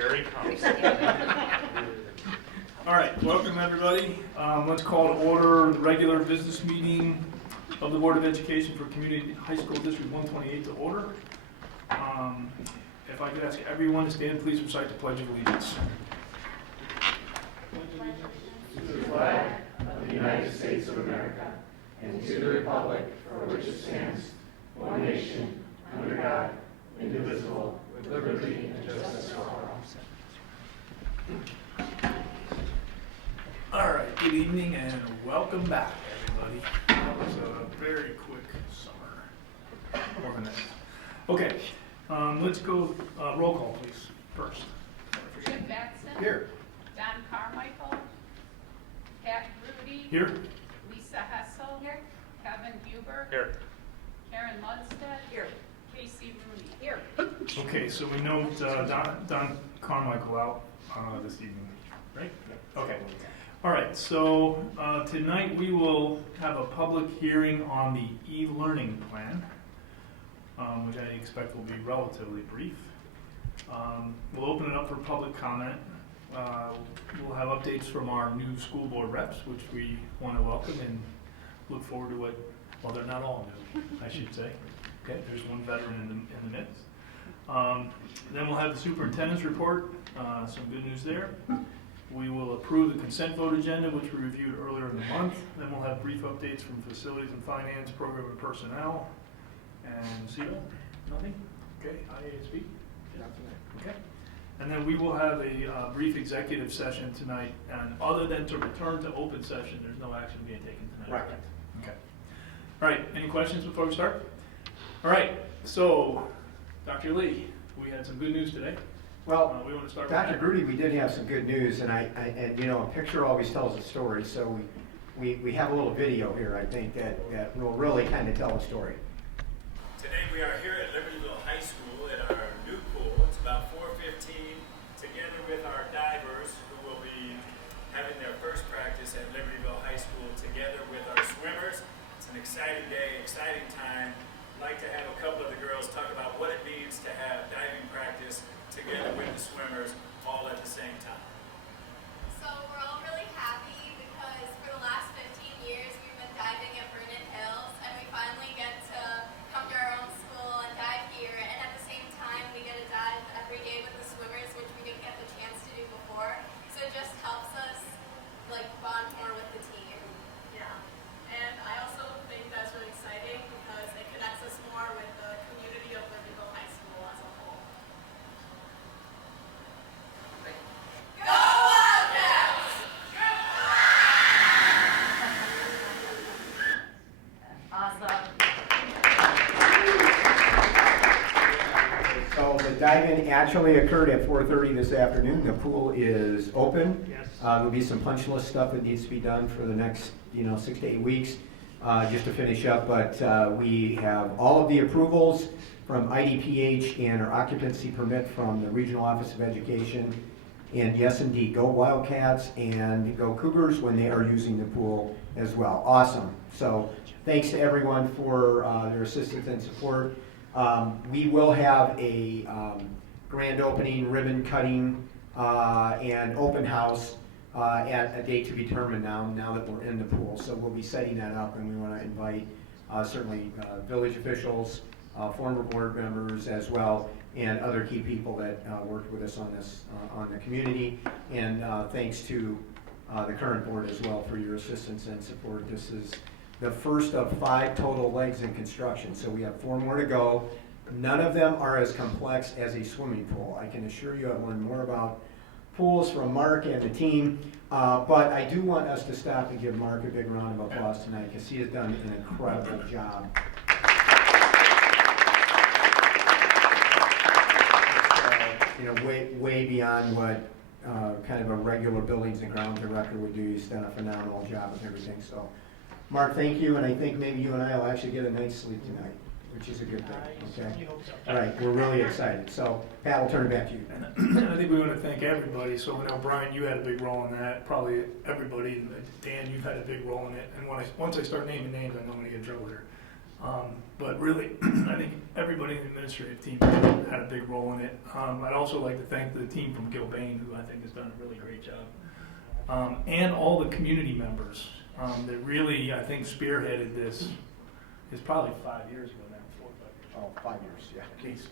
Here he comes. All right, welcome everybody. Let's call to order the regular business meeting of the Board of Education for Community High School District 128 to order. If I could ask everyone to stand, please recite the Pledge of Allegiance. To the flag of the United States of America and to the republic for which it stands, one nation, under God, indivisible, with liberty and justice for all. All right, good evening and welcome back, everybody. That was a very quick summer. More than that. Okay, let's go roll call, please, first. Jim Batson. Here. Don Carmichael. Pat Rudy. Here. Lisa Hessel. Here. Kevin Huber. Here. Karen Lundstedt. Here. Casey Rooney. Here. Okay, so we know Don Carmichael out this evening, right? Okay. All right, so tonight we will have a public hearing on the e-learning plan, which I expect will be relatively brief. We'll open it up for public comment. We'll have updates from our new school board reps, which we want to welcome and look forward to what, well, they're not all new, I should say. Okay, there's one veteran in the midst. Then we'll have the superintendent's report, some good news there. We will approve the consent vote agenda, which we reviewed earlier in the month. Then we'll have brief updates from facilities and finance, program and personnel. And CETA? Nothing? Okay, IASB? Okay. And then we will have a brief executive session tonight. And other than to return to open session, there's no action being taken tonight. Right. Okay. All right, any questions before we start? All right, so Dr. Lee, we had some good news today. Well, we want to start Dr. with Grudy, we did have some good news, and and you know, a picture always tells a story. So we have a little video here, I think, that will really kind of tell a story. Today we are here at Libertyville High School at our new pool. It's about 4:15, together with our divers who will be having their first practice at Libertyville High School, together with our swimmers. It's an exciting day, exciting time. I'd like to have a couple of the girls talk about what it means to have diving practice together with the swimmers all at the same time. So we're all really happy because for the last 15 years we've been diving at Vernon Hills, and we finally get to come to our own school and dive here, and at the same time we get to dive every day with the swimmers, which we didn't get the chance to do before. So it just helps us like bond more with the team. Yeah, and I also think that's really exciting because it connects us more with the community of Libertyville High School as a whole. Go Wildcats! So the dive-in actually occurred at 4:30 this afternoon. The pool is open. Yes. There'll be some punch list stuff that needs to be done for the next, 6 to 8 weeks, just to finish up. But we have all of the approvals from IDPH and our occupancy permit from the Regional Office of Education. And yes, indeed, go Wildcats and go Cougars when they are using the pool as well. Awesome. So thanks to everyone for their assistance and support. We will have a grand opening, ribbon cutting, and open house at a date to be determined now that we're in the pool. So we'll be setting that up, and we want to invite certainly village officials, former board members as well, and other key people that worked with us on this, on the community. And thanks to the current board as well for your assistance and support. This is the first of 5 total legs in construction, so we have 4 more to go. None of them are as complex as a swimming pool. I can assure you I've learned more about pools from Mark and the team, but I do want us to stop and give Mark a big round of applause tonight because he has done an incredible job. Way beyond what kind of a regular buildings and grounds director would do. He's done a phenomenal job with everything. So, Mark, thank you, and I think maybe you and I will actually get a night's sleep tonight, which is a good thing. Okay. All right, we're really excited. So, Pat, we'll turn it back to you. I think we want to thank everybody. So I know, Brian, you had a big role in that. Probably everybody. Dan, you've had a big role in it. And once I start naming names, I know I'm going to get in trouble here. But really, I think everybody in the administrative team had a big role in it. I'd also like to thank the team from Gilbane, who I think has done a really great job. And all the community members that really, I think, spearheaded this. It's probably 5 years ago now, 4 or 5 years. Oh, 5 years, yeah. At least.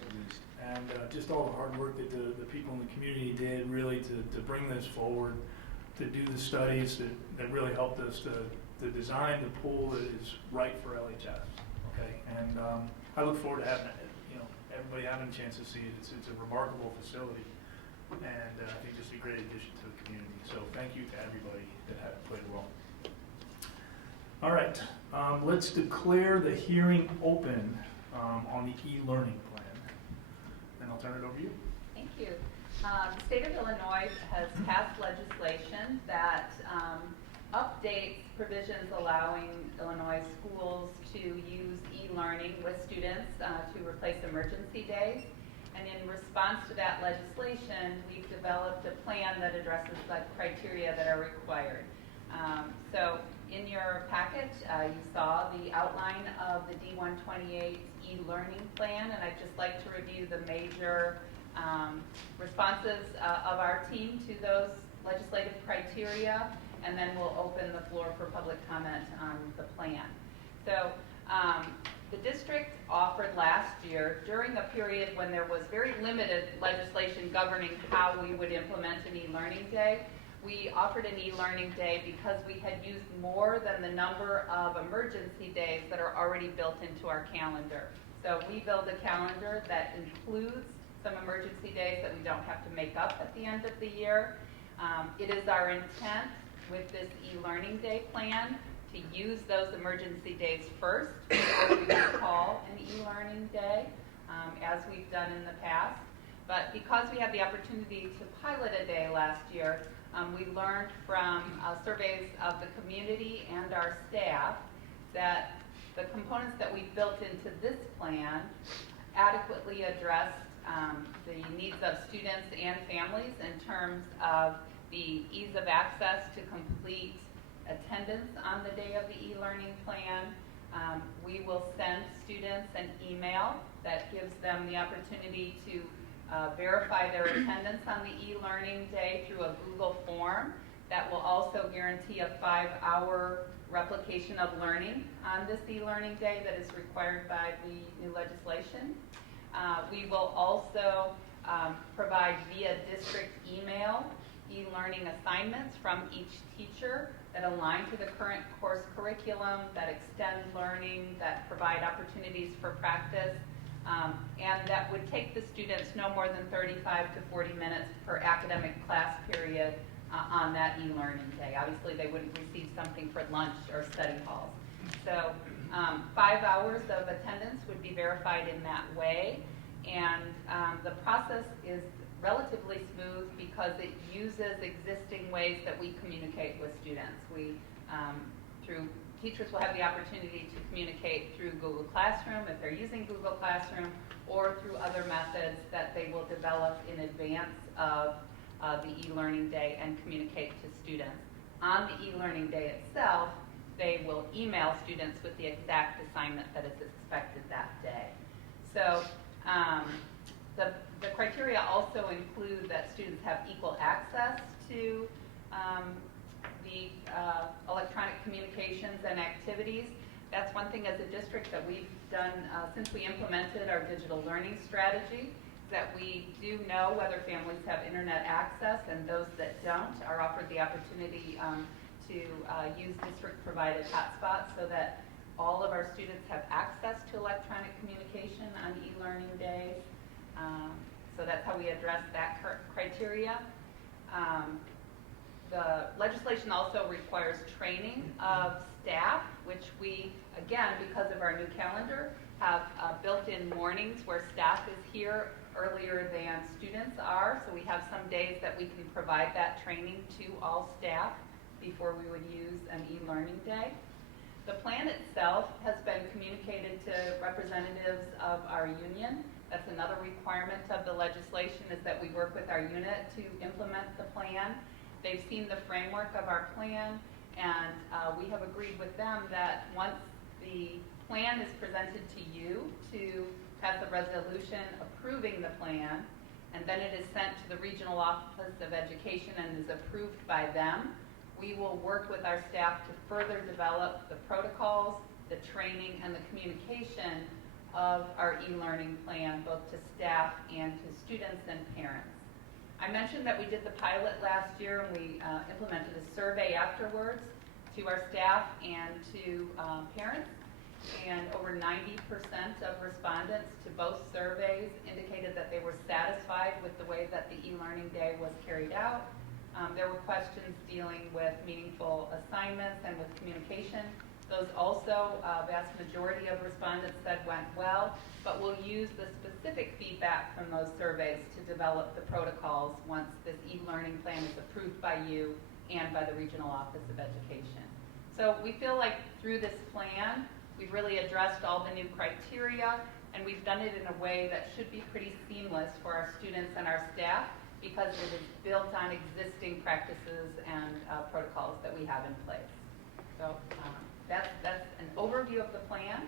And just all the hard work that the people in the community did really to bring this forward, to do the studies that really helped us to design the pool that is right for LHS. Okay, and I look forward to having everybody having a chance to see it. It's a remarkable facility, and I think just a great addition to the community. So thank you to everybody that had played a role. All right, let's declare the hearing open on the e-learning plan. And I'll turn it over to you. Thank you. The state of Illinois has passed legislation that updates provisions allowing Illinois schools to use e-learning with students to replace emergency days. And in response to that legislation, we've developed a plan that addresses the criteria that are required. So in your packet, you saw the outline of the D128 e-learning plan, and I'd just like to review the major responses of our team to those legislative criteria, and then we'll open the floor for public comment on the plan. So the district offered last year, during a period when there was very limited legislation governing how we would implement an e-learning day, we offered an e-learning day because we had used more than the number of emergency days that are already built into our calendar. So we build a calendar that includes some emergency days that we don't have to make up at the end of the year. It is our intent with this e-learning day plan to use those emergency days first before we would call an e-learning day, as we've done in the past. But because we had the opportunity to pilot a day last year, we learned from surveys of the community and our staff that the components that we built into this plan adequately addressed the needs of students and families in terms of the ease of access to complete attendance on the day of the e-learning plan. We will send students an email that gives them the opportunity to verify their attendance on the e-learning day through a Google form that will also guarantee a 5-hour replication of learning on this e-learning day that is required by the new legislation. We will also provide via district email e-learning assignments from each teacher that align to the current course curriculum, that extend learning, that provide opportunities for practice, and that would take the students no more than 35 to 40 minutes per academic class period on that e-learning day. Obviously, they wouldn't receive something for lunch or study halls. So 5 hours of attendance would be verified in that way, and the process is relatively smooth because it uses existing ways that we communicate with students. Teachers will have the opportunity to communicate through Google Classroom if they're using Google Classroom, or through other methods that they will develop in advance of the e-learning day and communicate to students. On the e-learning day itself, they will email students with the exact assignment that is expected that day. So the criteria also include that students have equal access to the electronic communications and activities. That's one thing as a district that we've done since we implemented our digital learning strategy, that we do know whether families have internet access, and those that don't are offered the opportunity to use district-provided hotspots so that all of our students have access to electronic communication on e-learning days. So that's how we address that criteria. The legislation also requires training of staff, which we, again, because of our new calendar, have built-in mornings where staff is here earlier than students are. So we have some days that we can provide that training to all staff before we would use an e-learning day. The plan itself has been communicated to representatives of our union. That's another requirement of the legislation, is that we work with our unit to implement the plan. They've seen the framework of our plan, and we have agreed with them that once the plan is presented to you to pass a resolution approving the plan, and then it is sent to the Regional Office of Education and is approved by them. We will work with our staff to further develop the protocols, the training, and the communication of our e-learning plan, both to staff and to students and parents. I mentioned that we did the pilot last year, and we implemented a survey afterwards to our staff and to parents. And over 90% of respondents to both surveys indicated that they were satisfied with the way that the e-learning day was carried out. There were questions dealing with meaningful assignments and with communication. Those also, vast majority of respondents said went well, but we'll use the specific feedback from those surveys to develop the protocols once this e-learning plan is approved by you and by the Regional Office of Education. So we feel like through this plan, we've really addressed all the new criteria, and we've done it in a way that should be pretty seamless for our students and our staff because it is built on existing practices and protocols that we have in place. So that's an overview of the plan.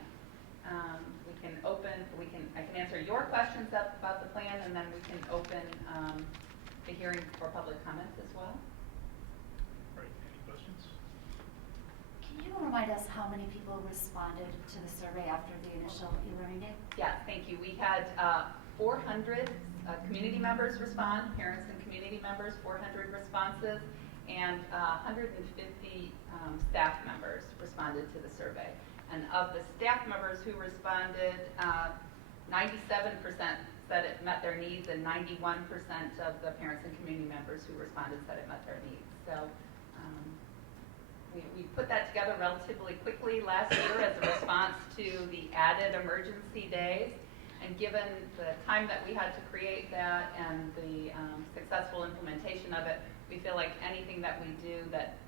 I can answer your questions about the plan, and then we can open the hearing for public comments as well. All right, any questions? Can you remind us how many people responded to the survey after the initial e-learning day? Yeah, thank you. We had 400 community members respond, parents and community members, 400 responses, and 150 staff members responded to the survey. And of the staff members who responded, 97% said it met their needs, and 91% of the parents and community members who responded said it met their needs. So we put that together relatively quickly last year as a response to the added emergency days. And given the time that we had to create that and the successful implementation of it, we feel like anything that we do that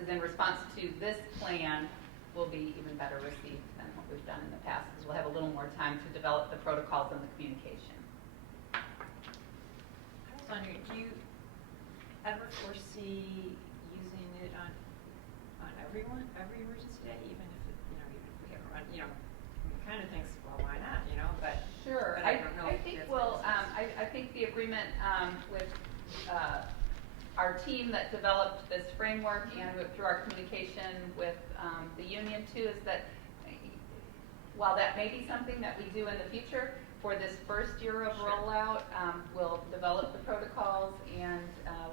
is in response to this plan will be even better received than what we've done in the past, because we'll have a little more time to develop the protocols and the communication. I was wondering, do you ever foresee using it on everyone, every emergency day, even if it, even if we haven't run, we kind of thinks, well, why not, but sure. But I don't know. I think we'll. I think the agreement with our team that developed this framework and through our communication with the union too is that while that may be something that we do in the future, for this first year of rollout, we'll develop the protocols and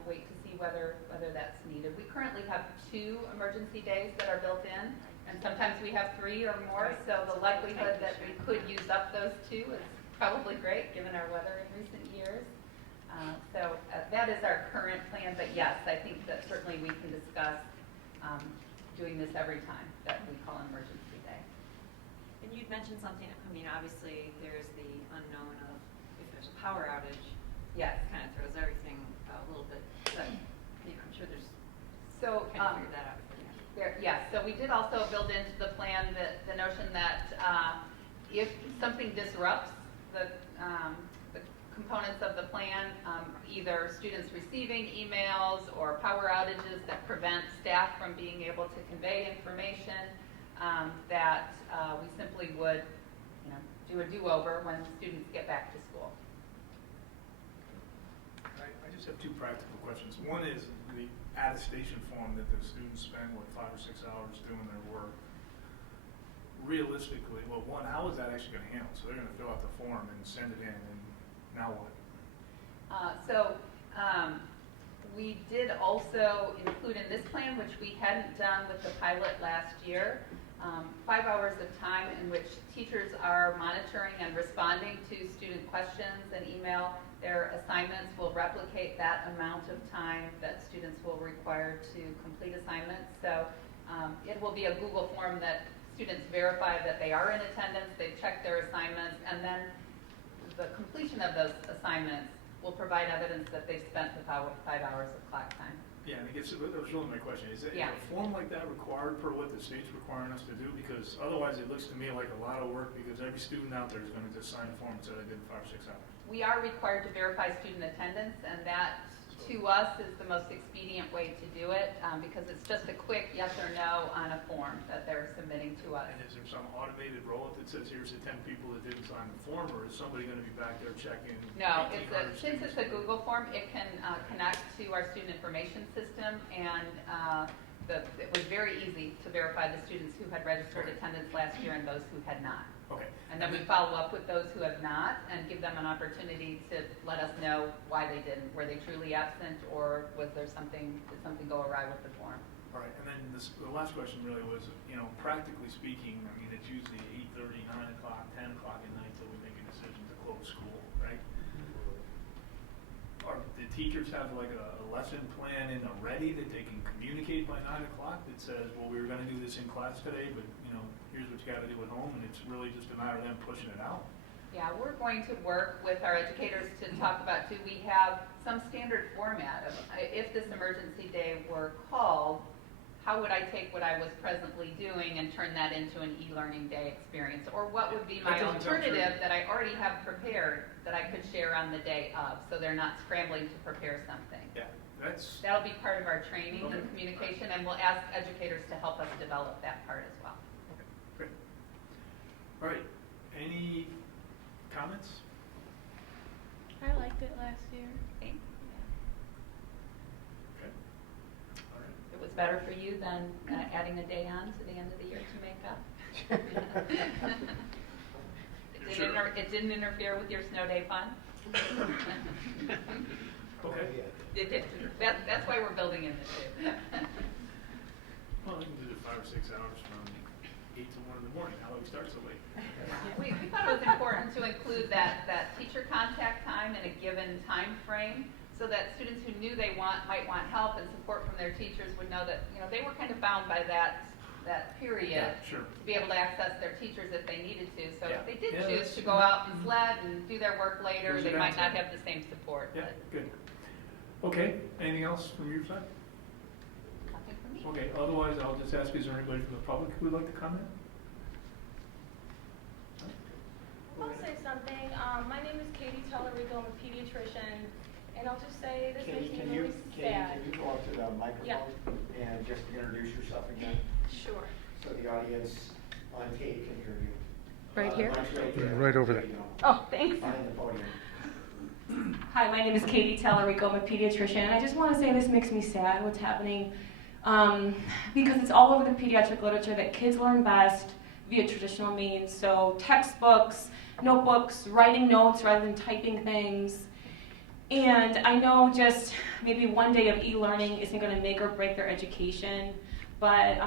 wait to see whether that's needed. We currently have 2 emergency days that are built in, and sometimes we have 3 or more, so the likelihood that we could use up those 2 is probably great given our weather in recent years. So that is our current plan, but yes, I think that certainly we can discuss doing this every time that we call an emergency day. And you'd mentioned something, obviously there's the unknown of if there's a power outage. Yes. It kind of throws everything a little bit, but I'm sure there's so kind of figured that out for you. Yes, so we did also build into the plan the notion that if something disrupts the components of the plan, either students receiving emails or power outages that prevent staff from being able to convey information, that we simply would do a do-over when students get back to school. I just have 2 practical questions. One is the attestation form that the students spend, 5 or 6 hours doing their work. Realistically, well, one, how is that actually going to handle? So they're going to fill out the form and send it in, and now what? We did also include in this plan, which we hadn't done with the pilot last year, 5 hours of time in which teachers are monitoring and responding to student questions and email. Their assignments will replicate that amount of time that students will require to complete assignments. So it will be a Google form that students verify that they are in attendance, they've checked their assignments, and then the completion of those assignments will provide evidence that they've spent the 5 hours of clock time. Yeah, and that was really my question. Is a form like that required per what the state's requiring us to do? Because otherwise it looks to me like a lot of work, because every student out there is going to just sign a form and say I did 5 or 6 hours. We are required to verify student attendance, and that to us is the most expedient way to do it, because it's just a quick yes or no on a form that they're submitting to us. And is there some automated roll-up that says, here's the 10 people that didn't sign the form, or is somebody going to be back there checking? No, 1,800 since it's a Google form, it can connect to our student information system, and it was very easy to verify the students who had registered attendance last year and those who had not. Okay. And then we follow up with those who have not and give them an opportunity to let us know why they didn't. Were they truly absent, or was there something, did something go awry with the form? All right, and then the last question really was, practically speaking, I mean, it's usually 8:30, 9 o'clock, 10 o'clock at night till we make a decision to close school, right? Or the teachers have like a lesson plan in the ready that they can communicate by 9 o'clock that says, well, we were going to do this in class today, but here's what you got to do at home, and it's really just a matter of them pushing it out. Yeah, we're going to work with our educators to talk about, too, we have some standard format of, if this emergency day were called, how would I take what I was presently doing and turn that into an e-learning day experience? Or what would be my That doesn't sound true. alternative that I already have prepared that I could share on the day of, so they're not scrambling to prepare something? Yeah, that's, That'll be part of our training Okay. and communication, and we'll ask educators to help us develop that part as well. great. All right, any comments? I liked it last year. Okay. Okay. All right. It was better for you than adding a day on to the end of the year to make up? It didn't interfere with your snow day fun? Okay. That's why we're building in the two. Well, we can do it 5 or 6 hours from 8 to 1 in the morning. How do we start so late? We thought it was important to include that teacher contact time in a given time frame, so that students who knew they might want help and support from their teachers would know that they were kind of bound by that period Yeah, sure. to be able to access their teachers if they needed to. So Yeah. if they did Yeah, choose that's- to go out and sled and do their work later, There's a they might not downside. have the same support. Yeah, but good. Okay, anything else from your side? nothing from me. Okay, otherwise I'll just ask, is there anybody from the public who would like to comment? I'll say something. My name is Katie Tellerico. I'm a pediatrician. And I'll just say this Katie, makes me can you, really sad. can you go up to the microphone and just introduce yourself again, Sure. so the audience on tape can hear you? Right here? Mike's right there. Right over there. You go. Oh, thanks. Behind the podium. Hi, my name is Katie Tellerico. I'm a pediatrician. And I just want to say this makes me sad, what's happening, because it's all over the pediatric literature that kids learn best via traditional means. So textbooks, notebooks, writing notes rather than typing things. And I know just maybe one day of e-learning isn't going to make or break their education, but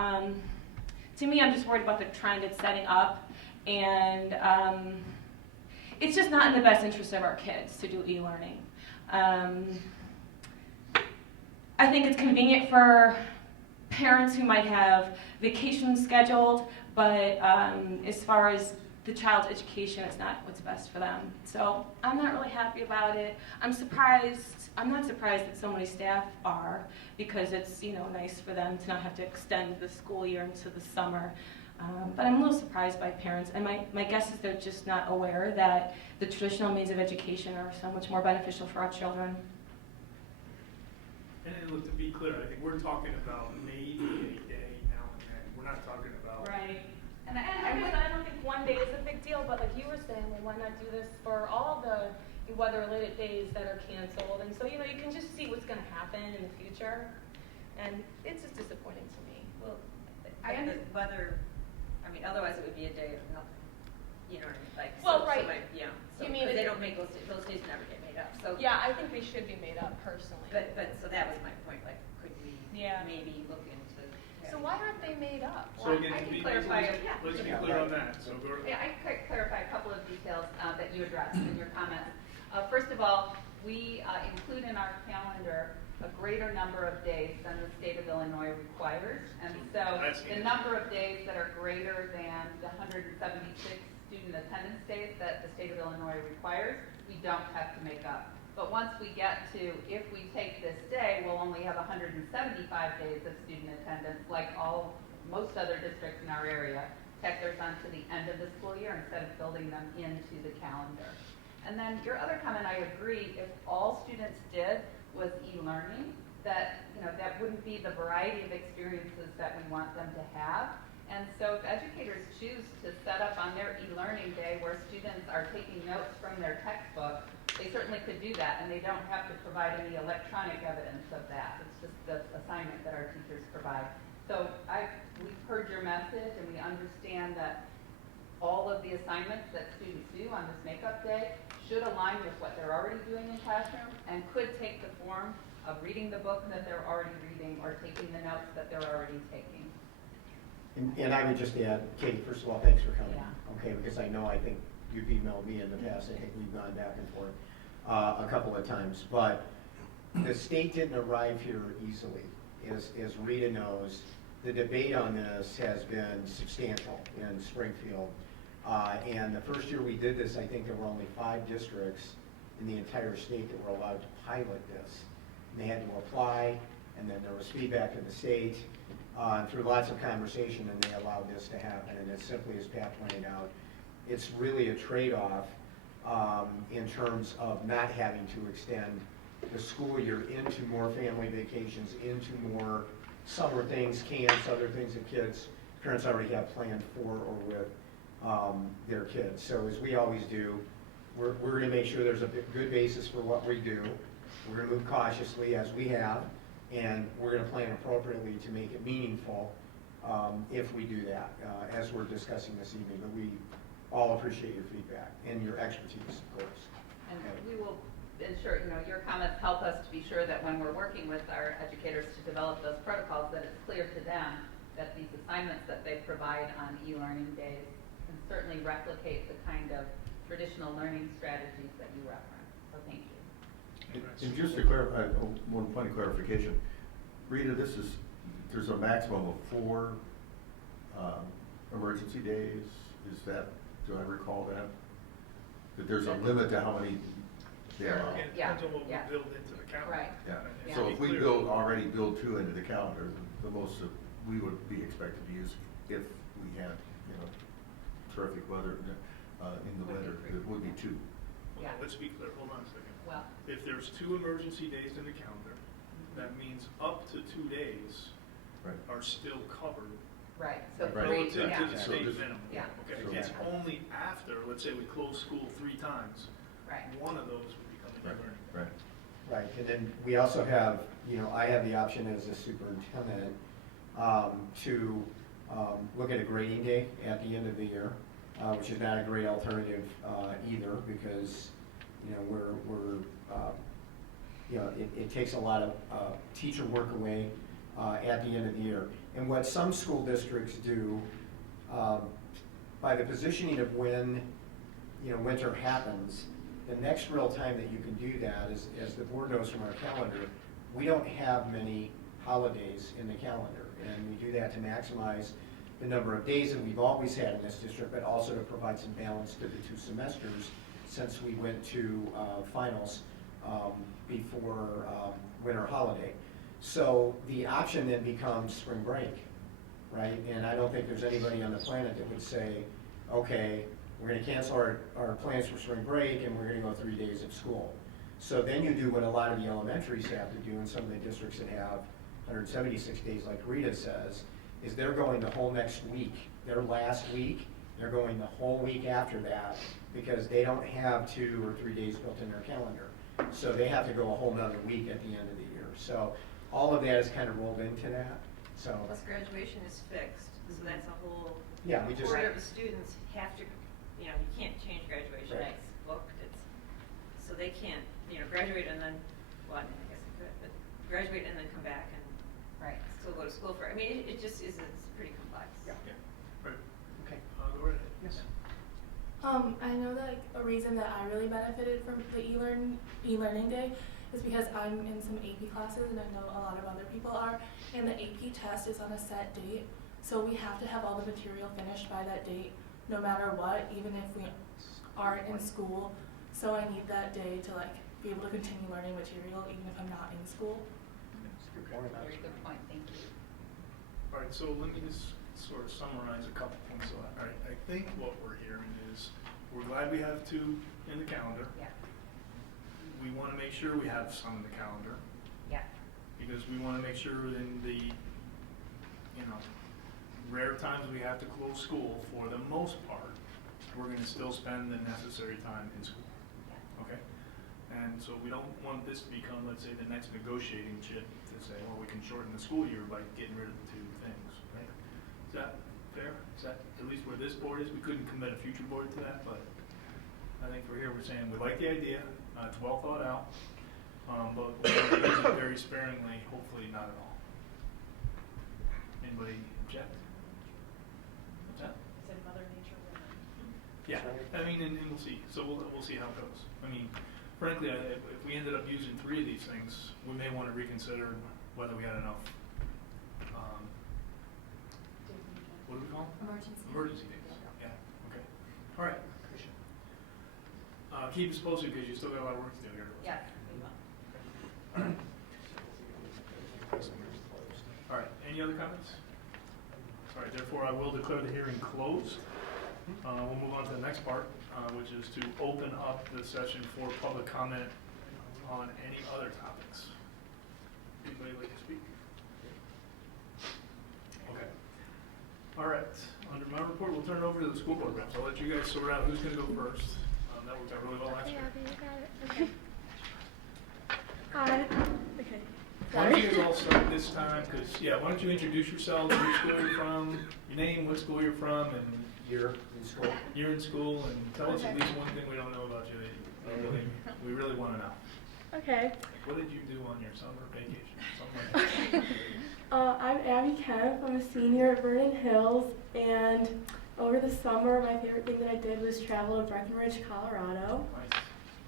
to me, I'm just worried about the trend it's setting up, and it's just not in the best interest of our kids to do e-learning. I think it's convenient for parents who might have vacations scheduled, but as far as the child's education, it's not what's best for them. So I'm not really happy about it. I'm not surprised that so many staff are, because it's nice for them to not have to extend the school year into the summer. But I'm a little surprised by parents, and my guess is they're just not aware that the traditional means of education are so much more beneficial for our children. And look, to be clear, I think we're talking about maybe a day now and then. We're not talking about. Right. And I don't think one day is a big deal, but like you were saying, well, why not do this for all the weather-related days that are canceled? And so, you can just see what's going to happen in the future. And it's just disappointing to me. Well, otherwise it would be a day of nothing. You know what I mean? Like, Well, so, right. So You mean because they it- don't make those days never get made up. So Yeah, I think they should be made up personally. But so that was my point. Like, could we Yeah. maybe look into? So why aren't they made up? So again, I to can be, clarify let's, it. Yeah. let's be clear on that. So go. Yeah, I could clarify a couple of details that you addressed in your comments. First of all, we include in our calendar a greater number of days than the state of Illinois requires. And so the number of days that are greater than the 176 student attendance days that the state of Illinois requires, we don't have to make up. But once we get to, if we take this day, we'll only have 175 days of student attendance, like most other districts in our area. Tack theirs on to the end of the school year instead of building them into the calendar. And then your other comment, I agree, if all students did was e-learning, that, that wouldn't be the variety of experiences that we want them to have. And so if educators choose to set up on their e-learning day where students are taking notes from their textbook, they certainly could do that, and they don't have to provide any electronic evidence of that. It's just the assignment that our teachers provide. So we've heard your message, and we understand that all of the assignments that students do on this makeup day should align with what they're already doing in classroom and could take the form of reading the book that they're already reading or taking the notes that they're already taking. And I would just add, Katie, first of all, thanks for coming. Yeah. Okay, because I think you've emailed me in the past. I think we've gone back and forth a couple of times. But the state didn't arrive here easily. As Rita knows, the debate on this has been substantial in Springfield. And the first year we did this, I think there were only 5 districts in the entire state that were allowed to pilot this. And they had to apply, and then there was feedback to the state. Through lots of conversation, and they allowed this to happen. And it's simply, as Pat pointed out, it's really a trade-off in terms of not having to extend the school year into more family vacations, into more summer things, camps, other things that parents already have planned for or with their kids. So as we always do, we're going to make sure there's a good basis for what we do. We're going to move cautiously as we have. And we're going to plan appropriately to make it meaningful if we do that, as we're discussing this evening. But we all appreciate your feedback and your expertise, of course. And we will ensure, your comments help us to be sure that when we're working with our educators to develop those protocols, that it's clear to them that these assignments that they provide on e-learning days can certainly replicate the kind of traditional learning strategies that you reference. So thank you. And just to clarify, one point of clarification, Rita, there's a maximum of 4 emergency days. Is that, do I recall that? That there's a limit to how many there are? It depends on what we build into the calendar. Right. Yeah. Yeah. So if we already build 2 into the calendar, the most that we would be expected to use if we had, terrific weather in the winter, it would be 2. Yeah. Let's be clear, hold on a second. Well, If there's 2 emergency days in the calendar, that means up to 2 days Right. are still covered right. So Right. 3, relative yeah. to the So state this- minimum. Yeah. Okay, So- it's only after, let's say we close school 3 times, Right. one of those would become a Right. e-learning. Right. Right, and then we also have, I have the option as a superintendent to look at a grading day at the end of the year, which is not a great alternative either, because it takes a lot of teacher work away at the end of the year. And what some school districts do, by the positioning of when winter happens, the next real time that you can do that is, as the board knows from our calendar, we don't have many holidays in the calendar. And we do that to maximize the number of days that we've always had in this district, but also to provide some balance to the 2 semesters since we went to finals before winter holiday. So the option then becomes spring break, right? And I don't think there's anybody on the planet that would say, okay, we're going to cancel our plans for spring break and we're going to go 3 days of school. So then you do what a lot of the elementaries have to do, and some of the districts that have 176 days, like Rita says, is they're going the whole next week. Their last week, they're going the whole week after that because they don't have 2 or 3 days built in their calendar. So they have to go a whole nother week at the end of the year. So all of that is kind of rolled into that. So Plus graduation is fixed, so that's a whole, yeah, we just quarter of the students have to, you can't change graduation, Right. it's booked, so they can't, graduate and then, well, I mean, I guess they could, but graduate and then come back and Right. still go to school for, it just is, it's pretty complex. Yeah. Right. Okay. Go right ahead. Yes. I know that a reason that I really benefited from the e-learning day is because I'm in some AP classes, and I know a lot of other people are, and the AP test is on a set date, so we have to have all the material finished by that date, no matter what, even if we aren't in school. So I need that day to be able to continue learning material even if I'm not in school. Very good point. Thank you. All right, so let me just sort of summarize a couple points. So I think what we're hearing is we're glad we have 2 in the calendar. Yeah. we want to make sure we have some in the calendar. Yeah. Because we want to make sure in the, rare times we have to close school, for the most part, we're going to still spend the necessary time in school. Okay? And so we don't want this to become, let's say, the next negotiating chip to say, well, we can shorten the school year by getting rid of the two things, right? Is that fair? Is that at least where this board is? We couldn't commit a future board to that, but I think we're here, we're saying we like the idea, it's well thought out, but we're going to use it very sparingly, hopefully not at all. Anybody object? What's that? Is it Mother Nature women? Yeah, I mean, and we'll see. So we'll see how it goes. I mean, frankly, if we ended up using 3 of these things, we may want to reconsider whether we had enough. What do we call them? Emergency days. Yeah. Okay. All right. Keep us posted because you still got a lot of work to do here. Yes, we will. All right. Any other comments? All right. Therefore, I will declare the hearing closed. We'll move on to the next part, which is to open up the session for public comment on any other topics. Anybody like to speak? Okay. All right. Under my report, we'll turn it over to the school board reps. I'll let you guys sort out who's going to go first. That worked out really well last year. Okay. Hi. Okay. Why don't you guys all start this time? Because, why don't you introduce yourselves, which school you're from, your name, what school you're from, and Year in school. you're in school, and tell us at least one thing we don't know about you that we really want to know. Okay. What did you do on your summer vacation? Something like that. I'm Abby Kemp. I'm a senior at Vernon Hills, and over the summer, my favorite thing that I did was travel to Breckenridge, Colorado. Nice.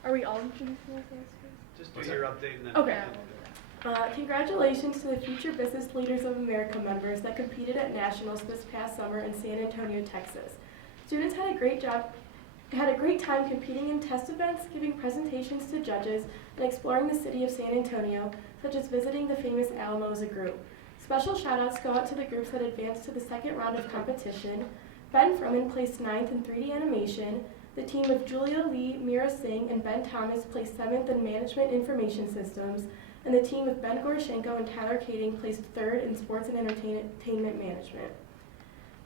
Are we all introducing ourselves? Just do your update and then. Okay. Congratulations to the Future Business Leaders of America members that competed at nationals this past summer in San Antonio, Texas. Students had a great time competing in test events, giving presentations to judges, and exploring the city of San Antonio, such as visiting the famous Alamo as a group. Special shout-outs go out to the groups that advanced to the second round of competition. Ben Fruman placed 9th in 3D animation. The team of Julia Lee, Mira Singh, and Ben Thomas placed 7th in Management Information Systems, and the team of Ben Goroshenko and Tyler Kading placed 3rd in Sports and Entertainment Management.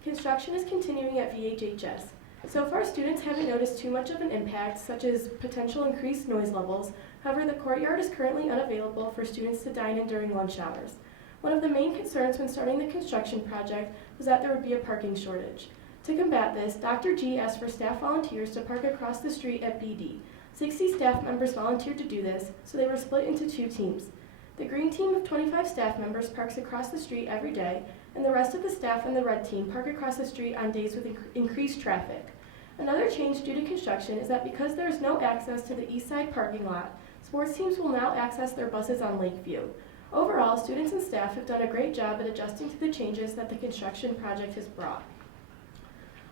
Construction is continuing at VHHS. So far, students haven't noticed too much of an impact, such as potential increased noise levels. However, the courtyard is currently unavailable for students to dine in during lunch hours. One of the main concerns when starting the construction project was that there would be a parking shortage. To combat this, Dr. G asked for staff volunteers to park across the street at BD. 60 staff members volunteered to do this, so they were split into 2 teams. The green team of 25 staff members parks across the street every day, and the rest of the staff in the red team park across the street on days with increased traffic. Another change due to construction is that because there is no access to the east side parking lot, sports teams will now access their buses on Lakeview. Overall, students and staff have done a great job at adjusting to the changes that the construction project has brought.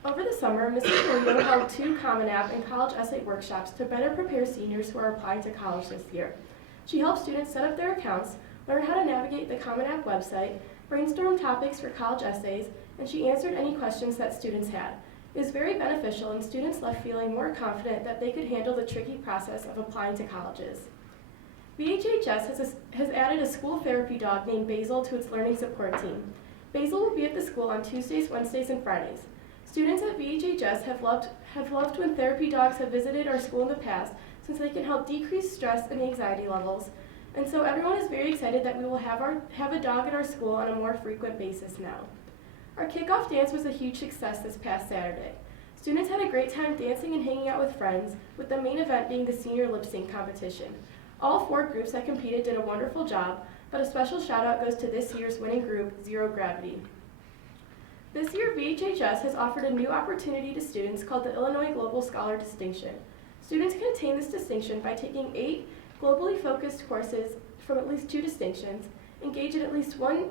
Over the summer, Mrs. Murillo held 2 Common App and college essay workshops to better prepare seniors who are applying to college this year. She helped students set up their accounts, learn how to navigate the Common App website, brainstorm topics for college essays, and she answered any questions that students had. It was very beneficial, and students left feeling more confident that they could handle the tricky process of applying to colleges. VHHS has added a school therapy dog named Basil to its learning support team. Basil will be at the school on Tuesdays, Wednesdays, and Fridays. Students at VHHS have loved when therapy dogs have visited our school in the past, since they can help decrease stress and anxiety levels. And so everyone is very excited that we will have a dog at our school on a more frequent basis now. Our kickoff dance was a huge success this past Saturday. Students had a great time dancing and hanging out with friends, with the main event being the senior lip sync competition. All 4 groups that competed did a wonderful job, but a special shout out goes to this year's winning group, Zero Gravity. This year, VHHS has offered a new opportunity to students called the Illinois Global Scholar Distinction. Students can attain this distinction by taking 8 globally focused courses from at least 2 distinctions, engage at least one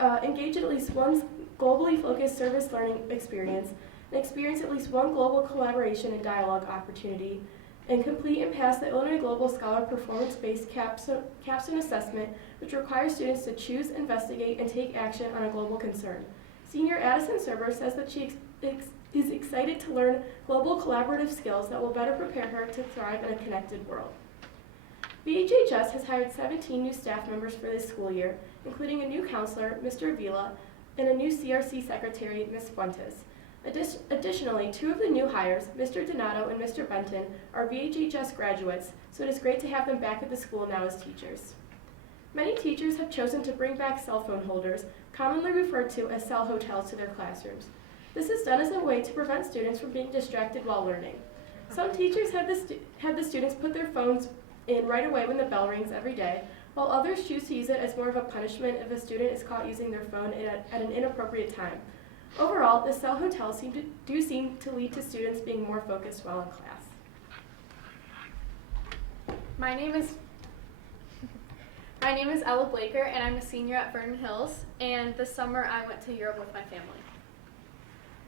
globally focused service learning experience, and experience at least 1 global collaboration and dialogue opportunity, and complete and pass the Illinois Global Scholar Performance-Based Capstone Assessment, which requires students to choose, investigate, and take action on a global concern. Senior Addison Server says that she is excited to learn global collaborative skills that will better prepare her to thrive in a connected world. VHHS has hired 17 new staff members for this school year, including a new counselor, Mr. Avila, and a new CRC secretary, Ms. Fuentes. Additionally, 2 of the new hires, Mr. Donato and Mr. Benton, are VHHS graduates, so it is great to have them back at the school now as teachers. Many teachers have chosen to bring back cell phone holders, commonly referred to as cell hotels, to their classrooms. This is done as a way to prevent students from being distracted while learning. Some teachers have the students put their phones in right away when the bell rings every day, while others choose to use it as more of a punishment if a student is caught using their phone at an inappropriate time. Overall, the cell hotels seem to lead to students being more focused while in class. My name is Ella Blaker, and I'm a senior at Vernon Hills, and this summer I went to Europe with my family.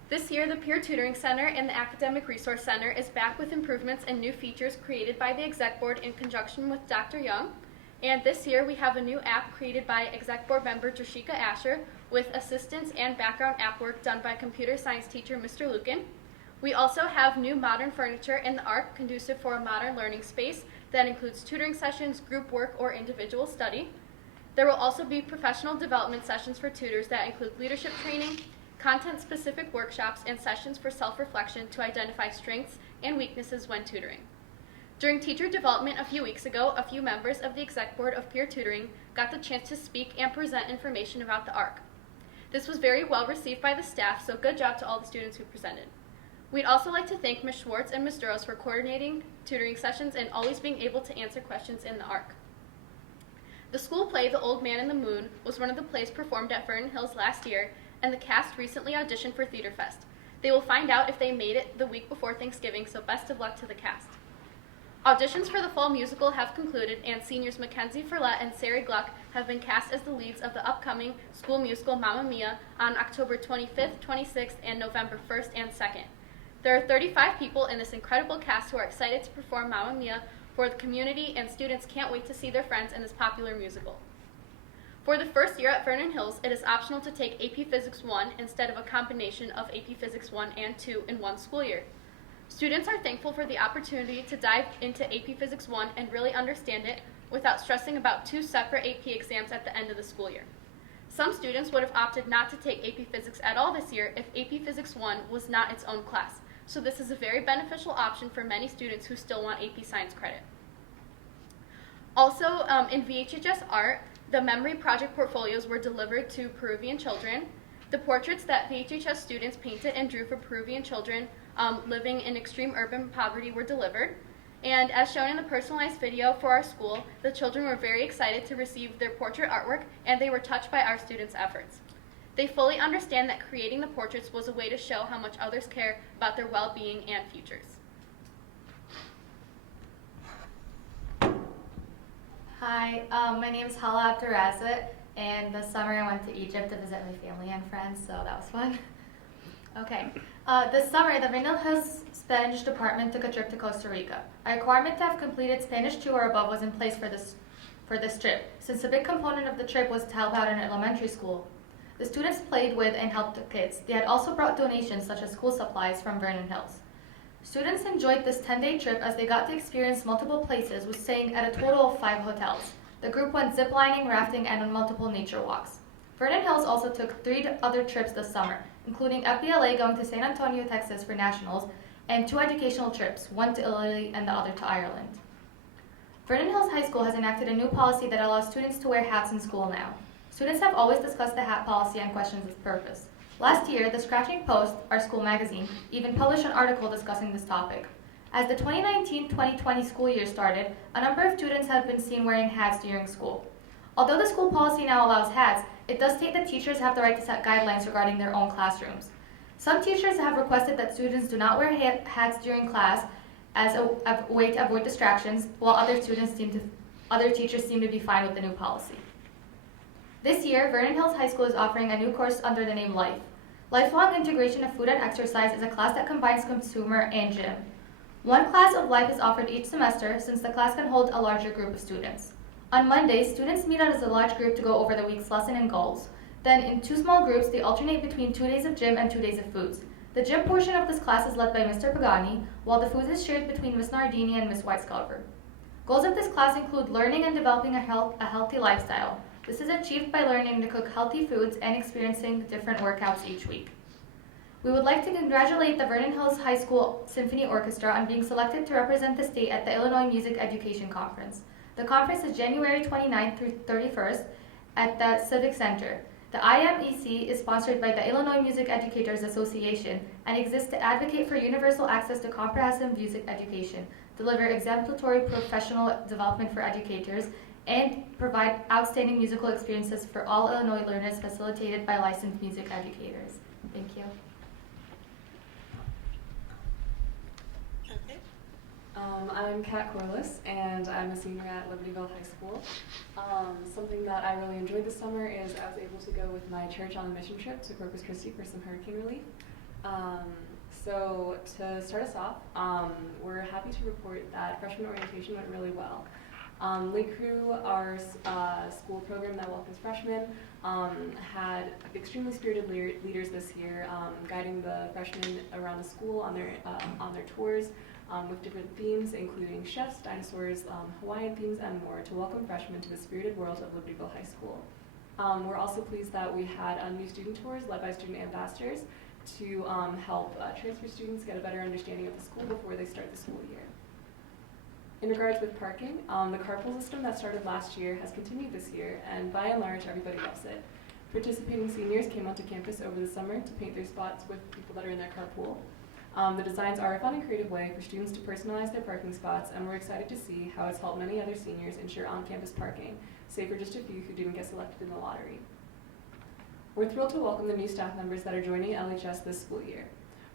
This year, the Peer Tutoring Center and the Academic Resource Center is back with improvements and new features created by the Exec Board in conjunction with Dr. Young. And this year, we have a new app created by Exec Board member Drashika Asher with assistance and background app work done by computer science teacher Mr. Lucan. We also have new modern furniture in the ARC conducive for a modern learning space that includes tutoring sessions, group work, or individual study. There will also be professional development sessions for tutors that include leadership training, content-specific workshops, and sessions for self-reflection to identify strengths and weaknesses when tutoring. During teacher development a few weeks ago, a few members of the Exec Board of Peer Tutoring got the chance to speak and present information about the ARC. This was very well received by the staff, so good job to all the students who presented. We'd also like to thank Ms. Schwartz and Ms. Duros for coordinating tutoring sessions and always being able to answer questions in the ARC. The school play, The Old Man and the Moon, was one of the plays performed at Vernon Hills last year, and the cast recently auditioned for Theater Fest. They will find out if they made it the week before Thanksgiving, so best of luck to the cast. Auditions for the fall musical have concluded, and seniors Mackenzie Ferlett and Sari Gluck have been cast as the leads of the upcoming school musical Mamma Mia on October 25th, 26th, and November 1st and 2nd. There are 35 people in this incredible cast who are excited to perform Mamma Mia for the community, and students can't wait to see their friends in this popular musical. For the first year at Vernon Hills, it is optional to take AP Physics 1 instead of a combination of AP Physics 1 and 2 in one school year. Students are thankful for the opportunity to dive into AP Physics 1 and really understand it without stressing about 2 separate AP exams at the end of the school year. Some students would have opted not to take AP Physics at all this year if AP Physics 1 was not its own class, so this is a very beneficial option for many students who still want AP Science credit. Also, in VHHS Art, the memory project portfolios were delivered to Peruvian children. The portraits that VHHS students painted and drew for Peruvian children living in extreme urban poverty were delivered. And as shown in the personalized video for our school, the children were very excited to receive their portrait artwork, and they were touched by our students' efforts. They fully understand that creating the portraits was a way to show how much others care about their well-being and futures. Hi, my name is Hala Abdurazit, and this summer I went to Egypt to visit my family and friends, so that was fun. Okay, this summer the Vernon Hills Spanish department took a trip to Costa Rica. A requirement to have completed Spanish 2 or above was in place for this trip, since a big component of the trip was to help out in elementary school. The students played with and helped the kids. They had also brought donations such as school supplies from Vernon Hills. Students enjoyed this 10-day trip as they got to experience multiple places with staying at a total of 5 hotels. The group went ziplining, rafting, and on multiple nature walks. Vernon Hills also took 3 other trips this summer, including FBLA going to San Antonio, Texas for nationals, and 2 educational trips, one to Italy and the other to Ireland. Vernon Hills High School has enacted a new policy that allows students to wear hats in school now. Students have always discussed the hat policy and questioned its purpose. Last year, the Scratching Post, our school magazine, even published an article discussing this topic. As the 2019-2020 school year started, a number of students have been seen wearing hats during school. Although the school policy now allows hats, it does state that teachers have the right to set guidelines regarding their own classrooms. Some teachers have requested that students do not wear hats during class as a way to avoid distractions, while other teachers seem to be fine with the new policy. This year, Vernon Hills High School is offering a new course under the name LIFE. Lifelong Integration of Food and Exercise is a class that combines consumer and gym. One class of LIFE is offered each semester since the class can hold a larger group of students. On Mondays, students meet out as a large group to go over the week's lesson and goals. Then, in 2 small groups, they alternate between 2 days of gym and 2 days of foods. The gym portion of this class is led by Mr. Pagani, while the foods is shared between Ms. Nardini and Ms. Weiskalver. Goals of this class include learning and developing a healthy lifestyle. This is achieved by learning to cook healthy foods and experiencing different workouts each week. We would like to congratulate the Vernon Hills High School Symphony Orchestra on being selected to represent the state at the Illinois Music Education Conference. The conference is January 29th through 31st at the Civic Center. The IMEC is sponsored by the Illinois Music Educators Association and exists to advocate for universal access to comprehensive music education, deliver exemplary professional development for educators, and provide outstanding musical experiences for all Illinois learners facilitated by licensed music educators. Thank you. I'm Kat Corliss, and I'm a senior at Libertyville High School. Something that I really enjoyed this summer is I was able to go with my church on a mission trip to Corpus Christi for some hurricane relief. So to start us off, we're happy to report that freshman orientation went really well. Lake Crew, our school program that welcomes freshmen, had extremely spirited leaders this year, guiding the freshmen around the school on their tours. With different themes, including chefs, dinosaurs, Hawaiian themes, and more, to welcome freshmen to the spirited world of Libertyville High School. We're also pleased that we had new student tours led by student ambassadors to help transfer students get a better understanding of the school before they start the school year. In regards with parking, the carpool system that started last year has continued this year, and by and large, everybody loves it. Participating seniors came onto campus over the summer to paint their spots with people that are in their carpool. The designs are a fun and creative way for students to personalize their parking spots, and we're excited to see how it's helped many other seniors ensure on-campus parking, save for just a few who didn't get selected in the lottery. We're thrilled to welcome the new staff members that are joining LHS this school year.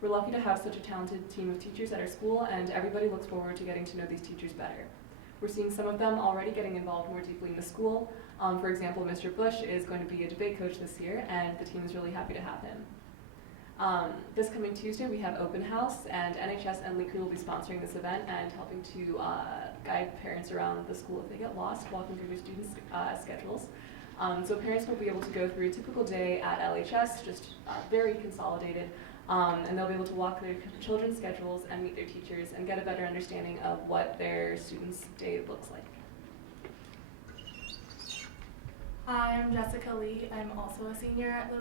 We're lucky to have such a talented team of teachers at our school, and everybody looks forward to getting to know these teachers better. We're seeing some of them already getting involved more deeply in the school. For example, Mr. Bush is going to be a debate coach this year, and the team is really happy to have him. This coming Tuesday, we have open house, and NHS and Lake Crew will be sponsoring this event and helping to guide parents around the school if they get lost, walking through their students' schedules. So parents will be able to go through a typical day at LHS, just very consolidated, and they'll be able to walk their children's schedules and meet their teachers and get a better understanding of what their students' day looks like. Hi, I'm Jessica Lee. I'm also a senior at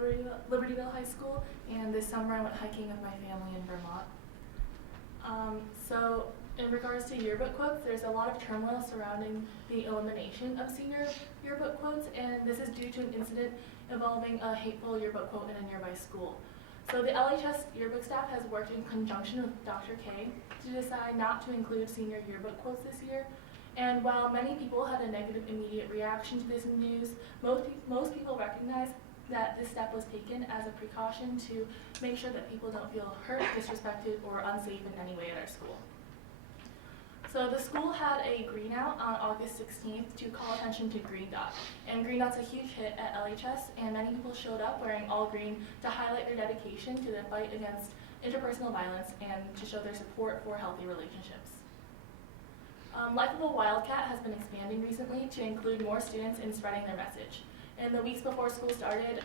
Libertyville High School, and this summer I went hiking with my family in Vermont. So in regards to yearbook quotes, there's a lot of turmoil surrounding the elimination of senior yearbook quotes, and this is due to an incident involving a hateful yearbook quote in a nearby school. So the LHS yearbook staff has worked in conjunction with Dr. K to decide not to include senior yearbook quotes this year. And while many people had a negative immediate reaction to this news, most people recognize that this step was taken as a precaution to make sure that people don't feel hurt, disrespected, or unsafe in any way at our school. So the school had a green out on August 16th to call attention to Green Dot. And Green Dot's a huge hit at LHS, and many people showed up wearing all green to highlight their dedication to the fight against interpersonal violence and to show their support for healthy relationships. Life of a Wildcat has been expanding recently to include more students in spreading their message. In the weeks before school started,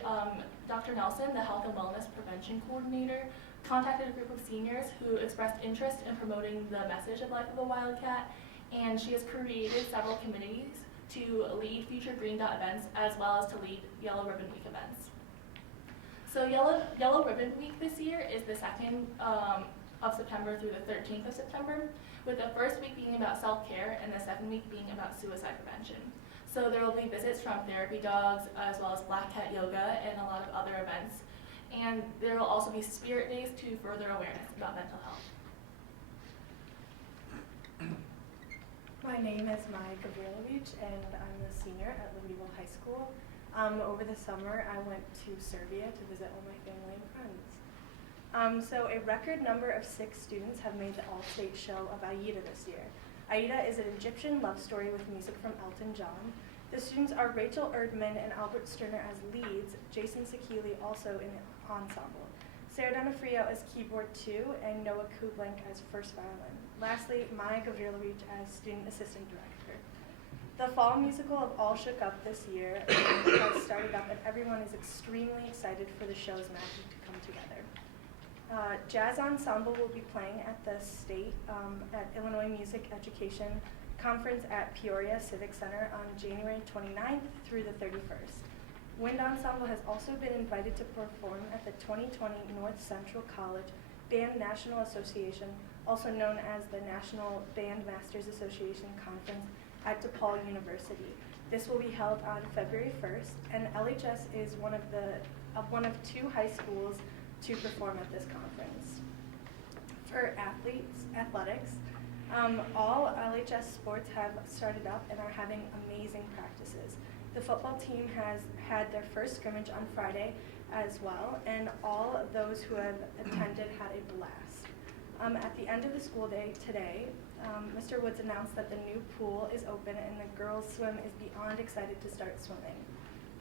Dr. Nelson, the Health and Wellness Prevention Coordinator, contacted a group of seniors who expressed interest in promoting the message of Life of a Wildcat, and she has created several committees to lead future Green Dot events as well as to lead Yellow Ribbon Week events. So Yellow Ribbon Week this year is the 2nd of September through the 13th of September, with the first week being about self-care and the second week being about suicide prevention. So there will be visits from therapy dogs as well as Black Cat Yoga and a lot of other events. And there will also be spirit days to further awareness about mental health. My name is Maya Gavrilovich, and I'm a senior at Libertyville High School. Over the summer, I went to Serbia to visit all my family and friends. So a record number of 6 students have made the all-state show of Aida this year. Aida is an Egyptian love story with music from Elton John. The students are Rachel Erdman and Albert Sterner as leads, Jason Sakili also in the ensemble, Sarah Donofrio as keyboard 2, and Noah Kublank as first violin. Lastly, Maya Gavrilovich as student assistant director. The fall musical of All Shook Up this year has started up, and everyone is extremely excited for the show's magic to come together. Jazz Ensemble will be playing at the state at Illinois Music Education conference at Peoria Civic Center on January 29th through the 31st. Wind Ensemble has also been invited to perform at the 2020 North Central College Band National Association, also known as the National Band Masters Association Conference at DePaul University. This will be held on February 1st, and LHS is one of 2 high schools to perform at this conference. For athletics, all LHS sports have started up and are having amazing practices. The football team has had their first scrimmage on Friday as well, and all of those who have attended had a blast. At the end of the school day today, Mr. Woods announced that the new pool is open and the girls swim is beyond excited to start swimming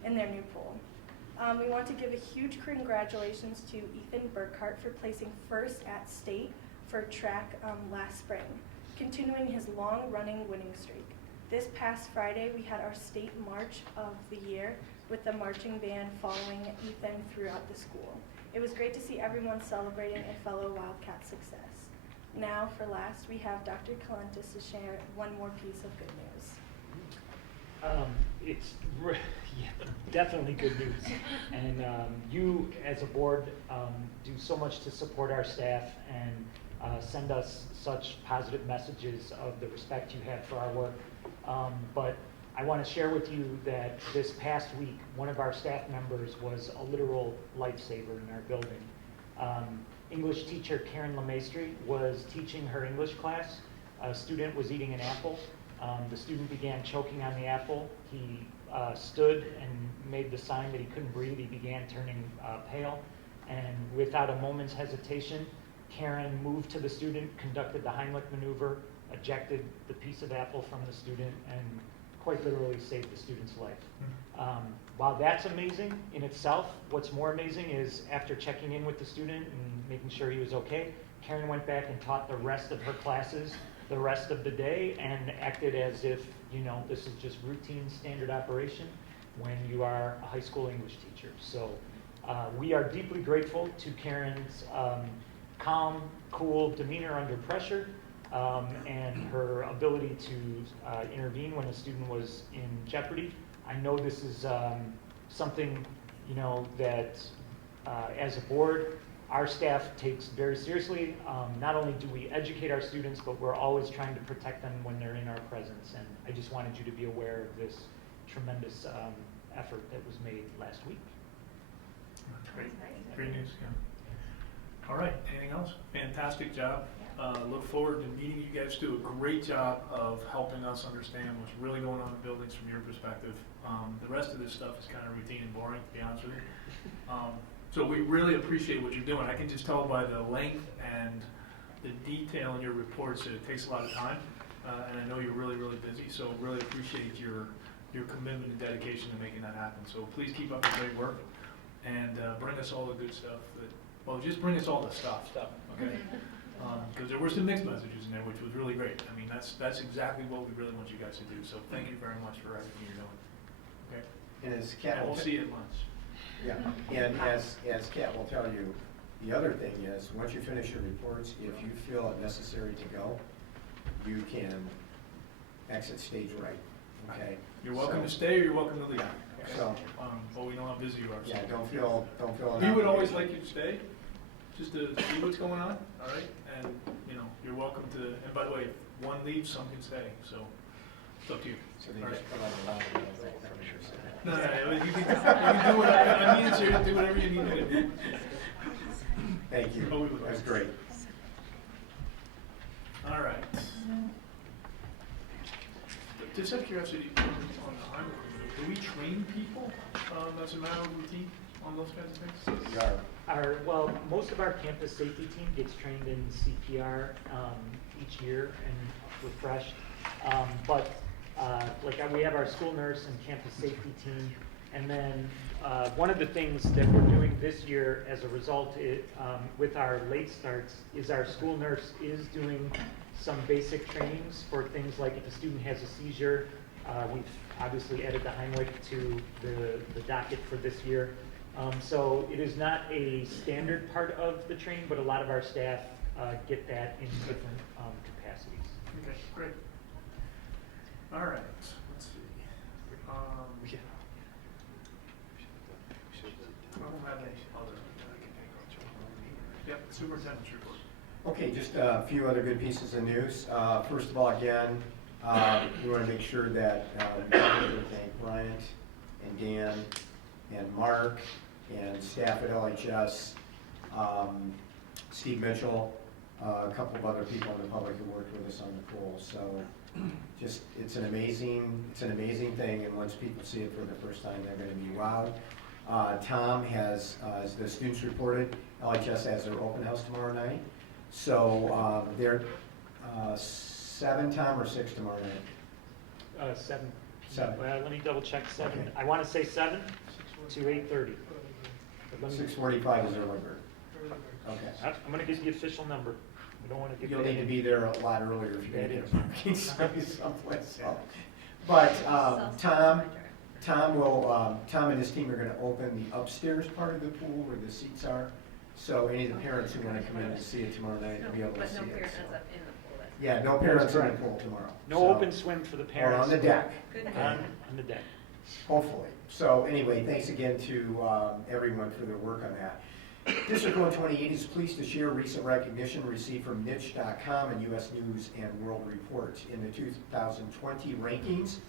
in their new pool. We want to give a huge congratulations to Ethan Burkhart for placing first at state for track last spring, continuing his long-running winning streak. This past Friday, we had our state march of the year with the marching band following Ethan throughout the school. It was great to see everyone celebrating a fellow Wildcat success. Now, for last, we have Dr. Kalentis to share one more piece of good news. It's definitely good news. And you, as a board, do so much to support our staff and send us such positive messages of the respect you have for our work. But I want to share with you that this past week, one of our staff members was a literal lifesaver in our building. English teacher Karen Lemaistri was teaching her English class. A student was eating an apple. The student began choking on the apple. He stood and made the sign that he couldn't breathe. He began turning pale. And without a moment's hesitation, Karen moved to the student, conducted the Heimlich maneuver, ejected the piece of apple from the student, and quite literally saved the student's life. While that's amazing in itself, what's more amazing is after checking in with the student and making sure he was okay, Karen went back and taught the rest of her classes the rest of the day and acted as if, you know, this is just routine standard operation when you are a high school English teacher. So we are deeply grateful to Karen's calm, cool demeanor under pressure, and her ability to intervene when a student was in jeopardy. I know this is something, you know, that as a board, our staff takes very seriously. Not only do we educate our students, but we're always trying to protect them when they're in our presence. And I just wanted you to be aware of this tremendous effort that was made last week. Great, great news. Yeah. All right, anything else? Fantastic job. Look forward to meeting you guys. Do a great job of helping us understand what's really going on in buildings from your perspective. The rest of this stuff is kind of routine and boring, to be honest with you. So we really appreciate what you're doing. I can just tell by the length and the detail in your reports that it takes a lot of time. And I know you're really, really busy, so really appreciate your commitment and dedication to making that happen. So please keep up the great work and bring us all the good stuff. Well, just bring us all the stuff, okay? Because there were some mixed messages in there, which was really great. I mean, that's exactly what we really want you guys to do. So thank you very much for everything you're doing. Okay. And as Kat we'll see you at lunch. Yeah, and as Kat will tell you, the other thing is, once you finish your reports, if you feel it necessary to go, you can exit stage right. Okay. You're welcome to stay, or you're welcome to leave. Okay? So, but we know how busy you are. Yeah, don't feel. We would always like you to stay, just to see what's going on. All right, and you know, you're welcome to. And by the way, if one leaves, some can stay. So it's up to you. So they all just right. put on the line. No, you can do whatever. I mean, it's here. Do whatever you need to do. Thank you. Oh, that was great. All right. Just out of curiosity, on the highway, do we train people as a matter of routine on those kinds of things? Yeah. Well, most of our campus safety team gets trained in CPR each year and refreshed. But we have our school nurse and campus safety team. And then one of the things that we're doing this year as a result with our late starts is our school nurse is doing some basic trainings for things like if a student has a seizure. We've obviously added the Heimlich to the docket for this year. So it is not a standard part of the training, but a lot of our staff get that in different capacities. Okay, great. All right, let's see. I don't have any other. Yep, superintendent's report. Okay, just a few other good pieces of news. First of all, again, we want to make sure that we thank Bryant and Dan and Mark and staff at LHS, Steve Mitchell, a couple of other people in the public who worked with us on the pool. So just, it's an amazing thing, and once people see it for the first time, they're going to be wowed. Tom has, as the students reported, LHS has their open house tomorrow night. So they're 7, Tom, or 6 tomorrow night? 7. 7. Well, let me double check 7. Okay. I want to say 7 to 8:30. 6:45 is early bird. Okay. I'm going to give you the official number. We don't want to give You'll that need to in. be there a lot earlier if you're Yeah, going it to get a parking space someplace else. But Tom and his team are going to open the upstairs part of the pool where the seats are. So any of the parents who want to come in to see it tomorrow night will be able to see it. But no parent so. ends up in the pool. Yeah, no parents in the pool tomorrow. No So- open swim for the Or parents. on the deck. Good. On the deck. Hopefully. So anyway, thanks again to everyone for their work on that. District 128 is pleased to share recent recognition received from niche.com and U.S. News and World Report. In the 2020 rankings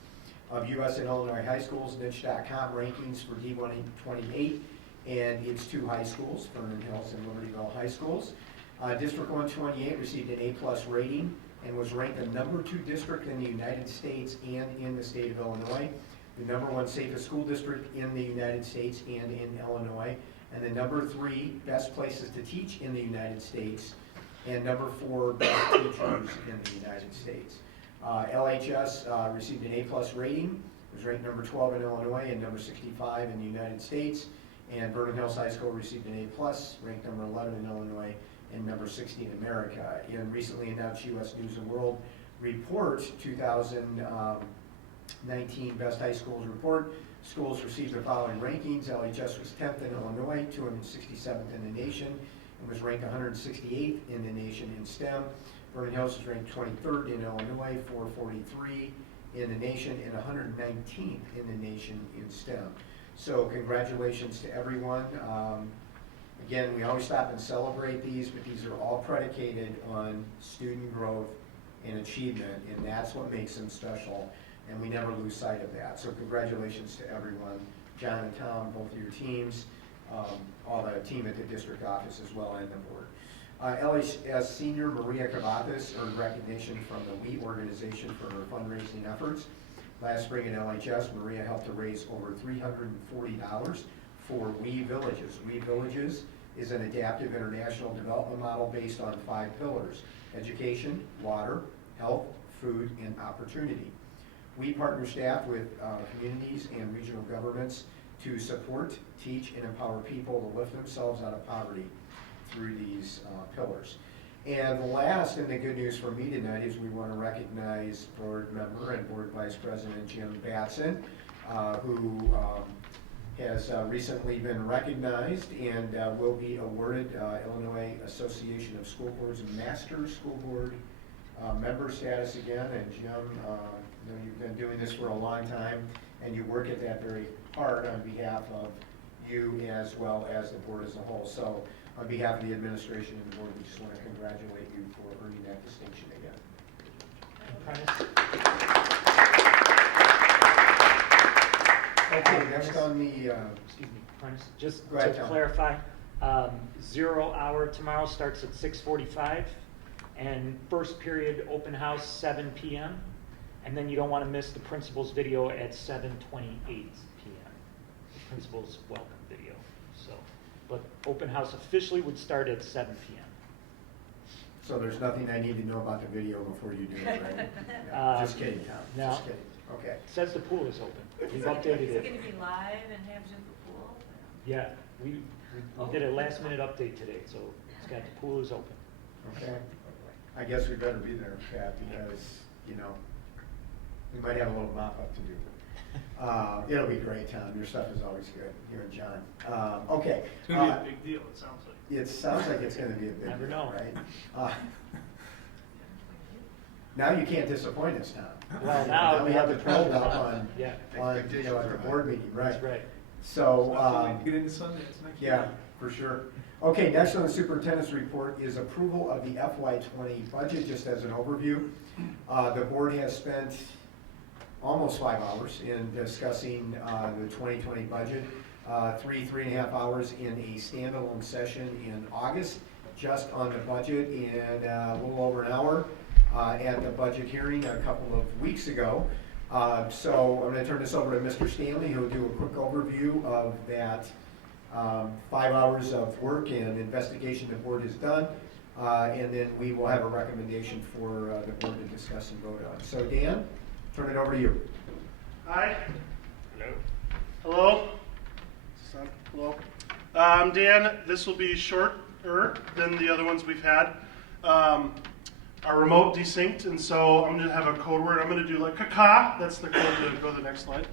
of U.S. and Illinois high schools, niche.com rankings for D128 and its 2 high schools, Vernon Hills and Libertyville High Schools. District 128 received an A+ rating and was ranked the number 2 district in the United States and in the state of Illinois, the number 1 safest school district in the United States and in Illinois, and the number 3 best places to teach in the United States, and number 4 best teachers in the United States. LHS received an A+ rating, was ranked number 12 in Illinois and number 65 in the United States, and Vernon Hills High School received an A+, ranked number 11 in Illinois and number 60 in America. In recently announced U.S. News and World Report 2019 Best High Schools Report, schools received the following rankings. LHS was 10th in Illinois, 267th in the nation, and was ranked 168th in the nation in STEM. Vernon Hills was ranked 23rd in Illinois, 443 in the nation, and 119th in the nation in STEM. So congratulations to everyone. Again, we always stop and celebrate these, but these are all predicated on student growth and achievement, and that's what makes them special, and we never lose sight of that. So congratulations to everyone, John and Tom, both of your teams, all the team at the district office as well, and the board. LHS senior Maria Cavathas earned recognition from the WE organization for her fundraising efforts. Last spring at LHS, Maria helped to raise over $340 for WE Villages. WE Villages is an adaptive international development model based on 5 pillars: education, water, health, food, and opportunity. We partner staff with communities and regional governments to support, teach, and empower people to lift themselves out of poverty through these pillars. And the last, and the good news for me tonight, is we want to recognize board member and board vice president Jim Batson, who has recently been recognized and will be awarded Illinois Association of School Boards Master School Board member status again. And Jim, I know you've been doing this for a long time, and you work at that very hard on behalf of you as well as the board as a whole. So on behalf of the administration and the board, we just want to congratulate you for earning that distinction again. Okay, next on the... excuse me, Prentice, just Go ahead, to Tom. clarify, 0 hour tomorrow starts at 6:45, and first period open house 7 p.m., and then you don't want to miss the principal's video at 7:28 p.m. The principal's welcome video. So, but open house officially would start at 7 p.m. So there's nothing I need to know about the video before you do it, right? No, just kidding, Tom. No. Just kidding. Okay. It says the pool is open. We've updated Is it it. going to be live and have Jim the pool? Yeah, we did a last minute update today, so it's got the pool is open. Okay. I guess we better be there, Pat, because, you know, we might have a little mop-up to do. It'll be great, Tom. Your stuff is always good. You and John. Okay. It's going to be a big deal, it sounds like. It sounds like it's going to be a big Never deal, know. right? Now you can't disappoint us, Tom. Well, now we have the pressure up on, Yeah. on, you know, at the board meeting, right? That's right. So, Get into Sundance next year. yeah, for sure. Okay, next on the superintendent's report is approval of the FY20 budget, just as an overview. The board has spent almost 5 hours in discussing the 2020 budget, 3.5 hours in a standalone session in August, just on the budget, and a little over an hour at the budget hearing a couple of weeks ago. So I'm going to turn this over to Mr. Stanley, who will do a quick overview of that 5 hours of work and investigation the board has done, and then we will have a recommendation for the board to discuss and vote on. So Dan, turn it over to you. Hi. Hello. Hello. Hello. I'm Dan. This will be shorter than the other ones we've had. Our remote desynced, and so I'm going to have a code word. I'm going to do like caca. That's the code to go to the next slide.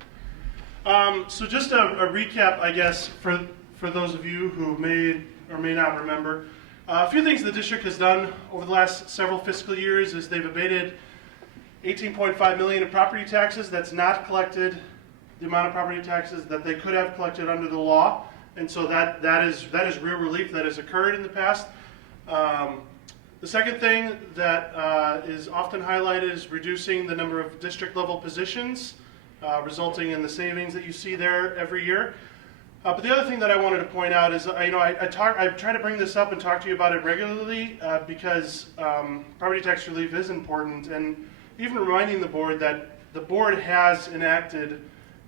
So just a recap, I guess, for those of you who may or may not remember. A few things the district has done over the last several fiscal years is they've abated $18.5 million in property taxes that's not collected, the amount of property taxes that they could have collected under the law, and so that is real relief that has occurred in the past. The second thing that is often highlighted is reducing the number of district level positions, resulting in the savings that you see there every year. But the other thing that I wanted to point out is, I try to bring this up and talk to you about it regularly because property tax relief is important, and even reminding the board that the board has enacted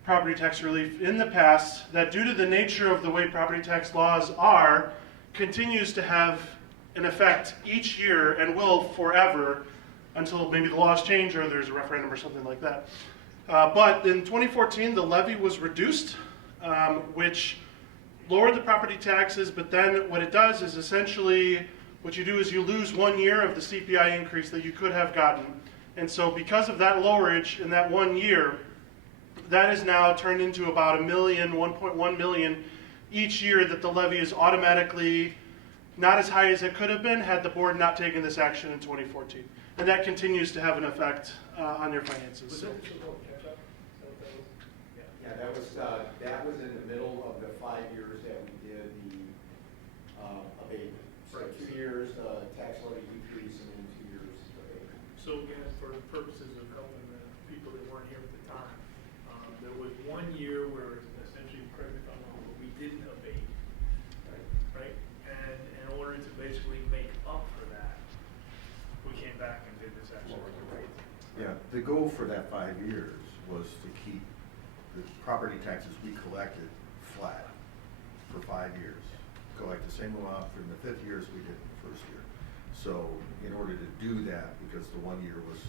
property tax relief in the past that, due to the nature of the way property tax laws are, continues to have an effect each year and will forever until maybe the laws change or there's a referendum or something like that. But in 2014, the levy was reduced, which lowered the property taxes, but then what it does is essentially what you do is you lose 1 year of the CPI increase that you could have gotten. And so because of that lowerage in that 1 year, that is now turned into about $1.1 million each year that the levy is automatically not as high as it could have been had the board not taken this action in 2014. And that continues to have an effect on your finances. Yeah, that was in the middle of the 5 years that we did the abatement. So 2 years tax levy decrease and then 2 years abatement. So again, for the purposes of helping the people that weren't here at the time, there was 1 year where essentially, correct me if I'm wrong, but we didn't abate, right? And in order to basically make up for that, we came back and did this action. Yeah, the goal for that 5 years was to keep the property taxes we collected flat for 5 years. Collect the same amount from the 5th year as we did in the 1st year. So in order to do that, because the 1 year was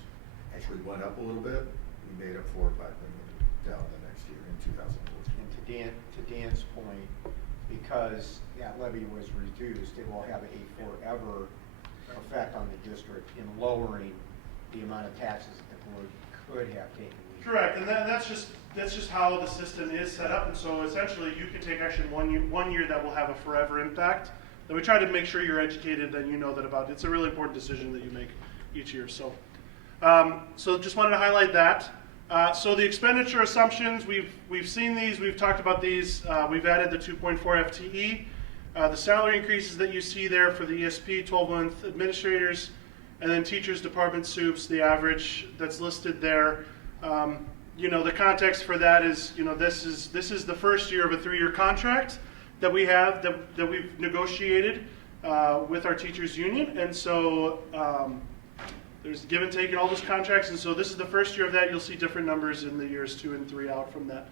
actually went up a little bit, we made up for it by bringing it down the next year in 2014. And to Dan's point, because that levy was reduced, it will have a forever effect on the district in lowering the amount of taxes that the board could have taken. Correct, and that's just how the system is set up, and so essentially you can take action 1 year that will have a forever impact. And we try to make sure you're educated and you know that about it. It's a really important decision that you make each year. So, so just wanted to highlight that. So the expenditure assumptions, we've seen these, we've talked about these. We've added the 2.4 FTE. The salary increases that you see there for the ESP 12-month administrators, and then teachers, department soups, the average that's listed there. You know, the context for that is, you know, this is the first year of a 3-year contract that we have, that we've negotiated with our teachers union, and so there's give and take in all those contracts, and so this is the first year of that. You'll see different numbers in the years 2 and 3 out from that.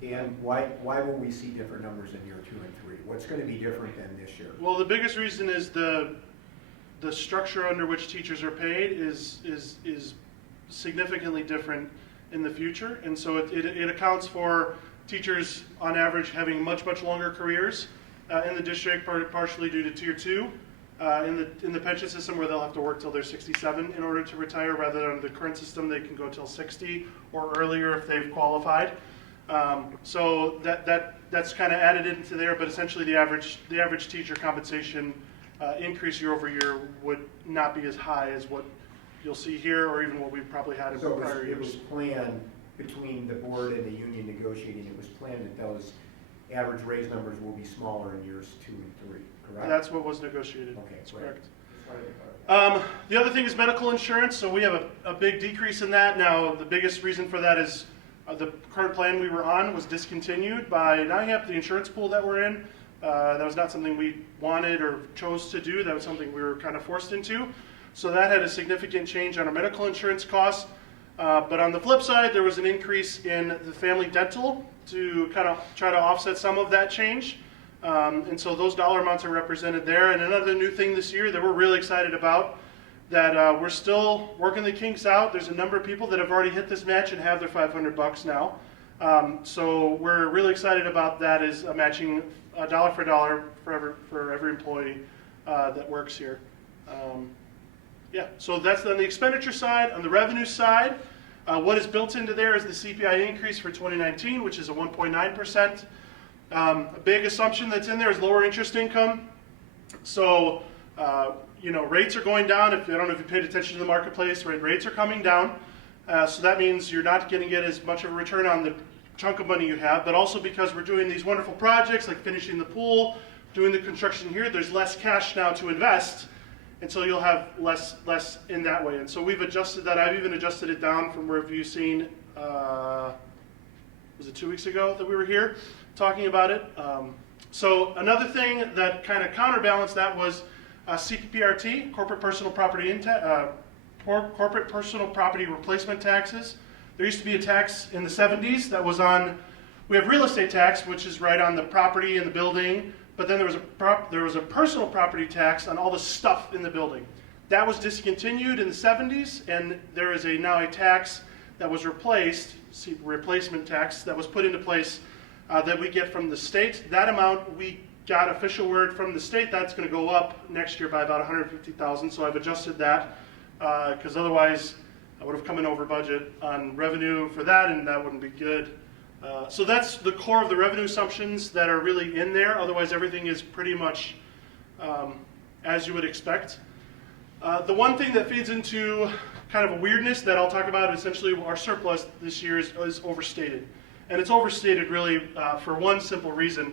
And why will we see different numbers in year 2 and 3? What's going to be different than this year? Well, the biggest reason is the structure under which teachers are paid is significantly different in the future, and so it accounts for teachers on average having much longer careers in the district, partially due to Tier 2 in the pension system, where they'll have to work till they're 67 in order to retire, rather than the current system they can go till 60 or earlier if they've qualified. So that's kind of added into there, but essentially the average teacher compensation increase year over year would not be as high as what you'll see here, or even what we probably had in So prior it was years. planned between the board and the union negotiating, it was planned that those average raise numbers will be smaller in years 2 and 3, correct? That's what was negotiated. Okay, That's great. correct. Just wanted to clarify. The other thing is medical insurance. So we have a big decrease in that. Now, the biggest reason for that is the current plan we were on was discontinued by NIHAP, the insurance pool that we're in. That was not something we wanted or chose to do. That was something we were kind of forced into. So that had a significant change on our medical insurance costs. But on the flip side, there was an increase in the family dental to kind of try to offset some of that change. And so those dollar amounts are represented there. And another new thing this year that we're really excited about, that we're still working the kinks out. There's a number of people that have already hit this match and have their $500 now. So we're really excited about that, is matching dollar for dollar for every employee that works here. Yeah, so that's on the expenditure side. On the revenue side, what is built into there is the CPI increase for 2019, which is a 1.9%. A big assumption that's in there is lower interest income. So, rates are going down. I don't know if you paid attention to the marketplace, right? Rates are coming down. So that means you're not going to get as much of a return on the chunk of money you have, but also because we're doing these wonderful projects like finishing the pool, doing the construction here, there's less cash now to invest. And so you'll have less in that way. And so we've adjusted that. I've even adjusted it down from where you've seen, was it 2 weeks ago that we were here talking about it? So another thing that kind of counterbalanced that was CPRT, corporate personal property replacement taxes. There used to be a tax in the 70s that was on, we have real estate tax, which is right on the property and the building. But then there was a personal property tax on all the stuff in the building. That was discontinued in the 70s, and there is now a tax that was replaced, replacement tax, that was put into place that we get from the state. That amount, we got official word from the state that's going to go up next year by about $150,000. So I've adjusted that because otherwise I would have come in over budget on revenue for that, and that wouldn't be good. So that's the core of the revenue assumptions that are really in there. Otherwise, everything is pretty much as you would expect. The one thing that feeds into kind of a weirdness that I'll talk about, essentially our surplus this year is overstated. And it's overstated really for one simple reason,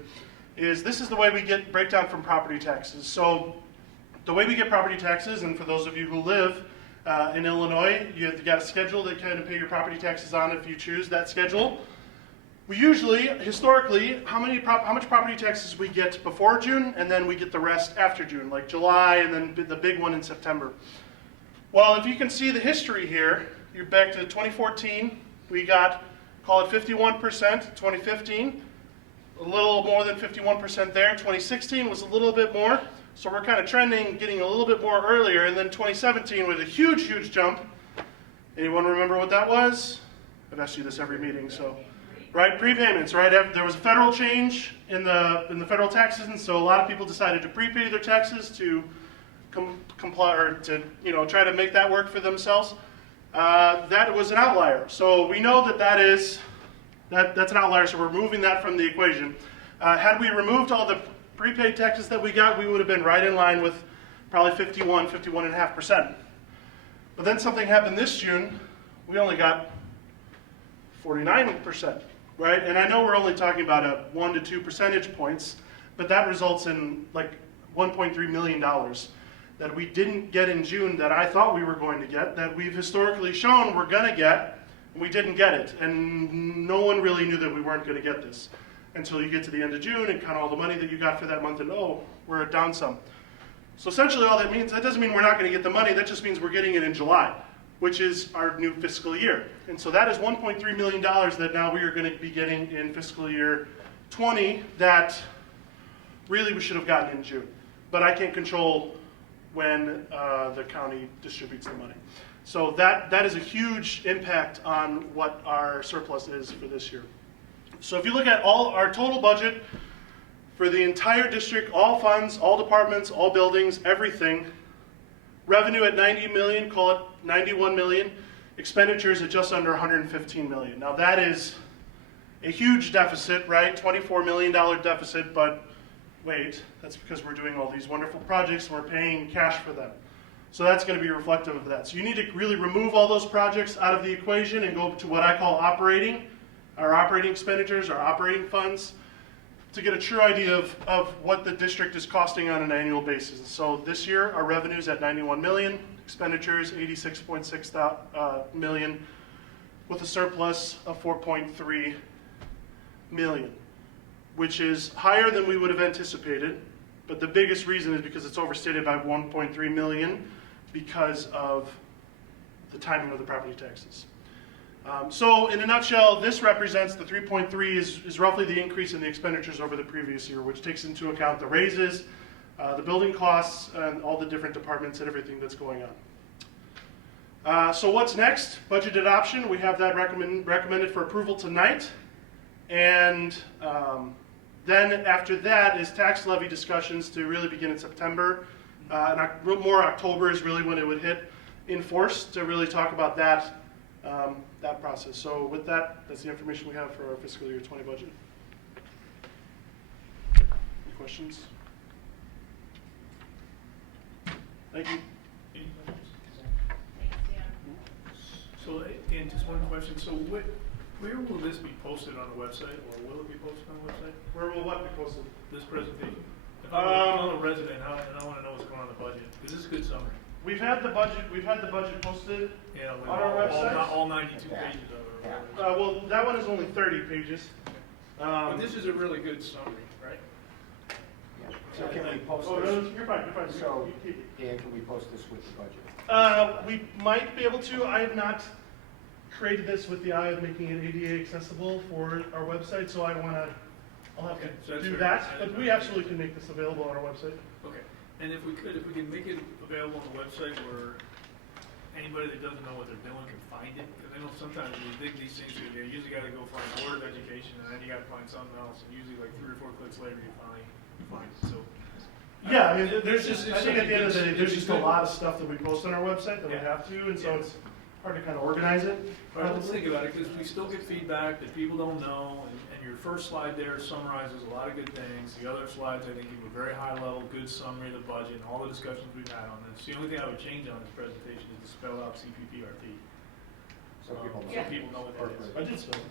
is this is the way we get breakdown from property taxes. So the way we get property taxes, and for those of you who live in Illinois, you've got a schedule that kind of pay your property taxes on if you choose that schedule. We usually, historically, how much property taxes we get before June, and then we get the rest after June, like July, and then the big one in September. Well, if you can see the history here, you're back to 2014, we got, call it 51%, 2015, a little more than 51% there, 2016 was a little bit more, so we're kind of trending, getting a little bit more earlier, and then 2017 was a huge, huge jump. Anyone remember what that was? I've asked you this every meeting, so. Right, prepayments, right? There was a federal change in the federal taxes, and so a lot of people decided to prepay their taxes to comply, or to try to make that work for themselves. That was an outlier. So we know that's an outlier. So we're moving that from the equation. Had we removed all the prepaid taxes that we got, we would have been right in line with probably 51.5%. But then something happened this June. We only got 49%. Right, and I know we're only talking about 1 to 2 percentage points, but that results in like $1.3 million that we didn't get in June that I thought we were going to get, that we've historically shown we're going to get, and we didn't get it. And no one really knew that we weren't going to get this until you get to the end of June and count all the money that you got for that month, and oh, we're down some. So essentially all that means, that doesn't mean we're not going to get the money, that just means we're getting it in July, which is our new fiscal year. And so that is $1.3 million that now we are going to be getting in fiscal year 20 that really we should have gotten in June. But I can't control when the county distributes the money. So that is a huge impact on what our surplus is for this year. So if you look at all our total budget for the entire district, all funds, all departments, all buildings, everything, revenue at 90 million, call it 91 million. Expenditures at just under 115 million. Now that is a huge deficit, right? $24 million deficit, but wait, that's because we're doing all these wonderful projects and we're paying cash for them. So that's going to be reflective of that. So you need to really remove all those projects out of the equation and go to what I call operating, our operating expenditures, our operating funds, to get a true idea of what the district is costing on an annual basis. So this year, our revenue's at 91 million, expenditures 86.6 million, with a surplus of 4.3 million, which is higher than we would have anticipated. But the biggest reason is because it's overstated by 1.3 million because of the timing of the property taxes. So in a nutshell, this represents the 3.3 is roughly the increase in the expenditures over the previous year, which takes into account the raises, the building costs, and all the different departments and everything that's going on. So what's next? Budget adoption. We have that recommended for approval tonight. And then after that is tax levy discussions to really begin in September. And more October is really when it would hit in force to really talk about that that process. So with that, that's the information we have for our fiscal year 20 budget. Any questions? Thank you. Any questions? So, and just one question. So where will this be posted on the website, or will it be posted on the website? Where will what be posted? This presentation. If I'm a resident and I want to know what's going on in the budget, is this a good summary? We've had the budget posted on our website. All 92 pages of it. Well, that one is only 30 pages. But this is a really good summary, right? So can we post Oh, this? no, you're fine. So, You keep it. Dan, can we post this with the budget? We might be able to. I have not created this with the eye of making it ADA accessible for our website, so I'll have to do that. But we absolutely can make this available on our website. Okay. And if we can make it available on the website where anybody that doesn't know what they're doing can find it, because I know sometimes when you dig these things, you usually got to go find Board of Education, and then you got to find something else, and usually like 3 or 4 clicks later you find it. So. Yeah, I mean, there's just, I think at the end of the day, there's just a lot of stuff that we post on our website that we have to, and so it's hard to kind of organize it. All right, let's think about it, because we still get feedback that people don't know, and your first slide there summarizes a lot of good things. The other slides, I think, give a very high level, good summary of the budget and all the discussions we've had on this. The only thing I would change on this presentation is to spell out CPPRT. So people know what that is. I did spell it.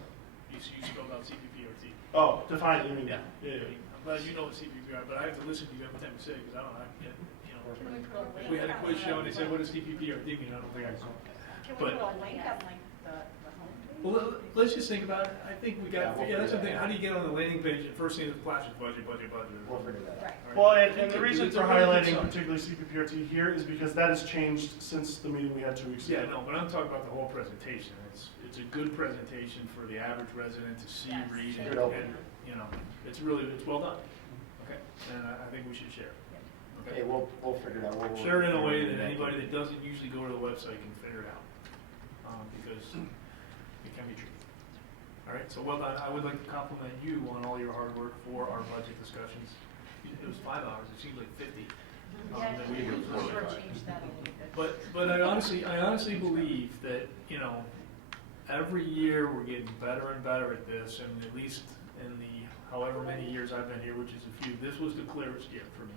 You spelled out CPPRT. Oh, define it, you mean? Yeah. I'm glad you know what CPPRT, but I have to listen to you every time you say it, because I don't know. We had a quiz show and they said, what does CPPRT mean? I don't think I saw it. Can we put a link on like the homepage? Well, let's just think about it. I think we got, that's something, how do you get on the landing page? The first thing is flashes budget. We'll figure that out. Right. Well, and the reason It's for a really good highlighting summary. particularly CPPRT here is because that has changed since the meeting we had 2 weeks ago. Yeah, no, but I'm talking about the whole presentation. It's a good presentation for the average resident to see, read, and you know, it's well done. Okay, and I think we should share. Okay, we'll figure it out. Share it in a way that anybody that doesn't usually go to the website can figure it out, because it can be true. All right, so well done. I would like to compliment you on all your hard work for our budget discussions. It was 5 hours. It seemed like 50. That we were Change that a little bit. But I honestly believe that, you know, every year we're getting better and better at this, and at least in the however many years I've been here, which is a few, this was the clearest year for me.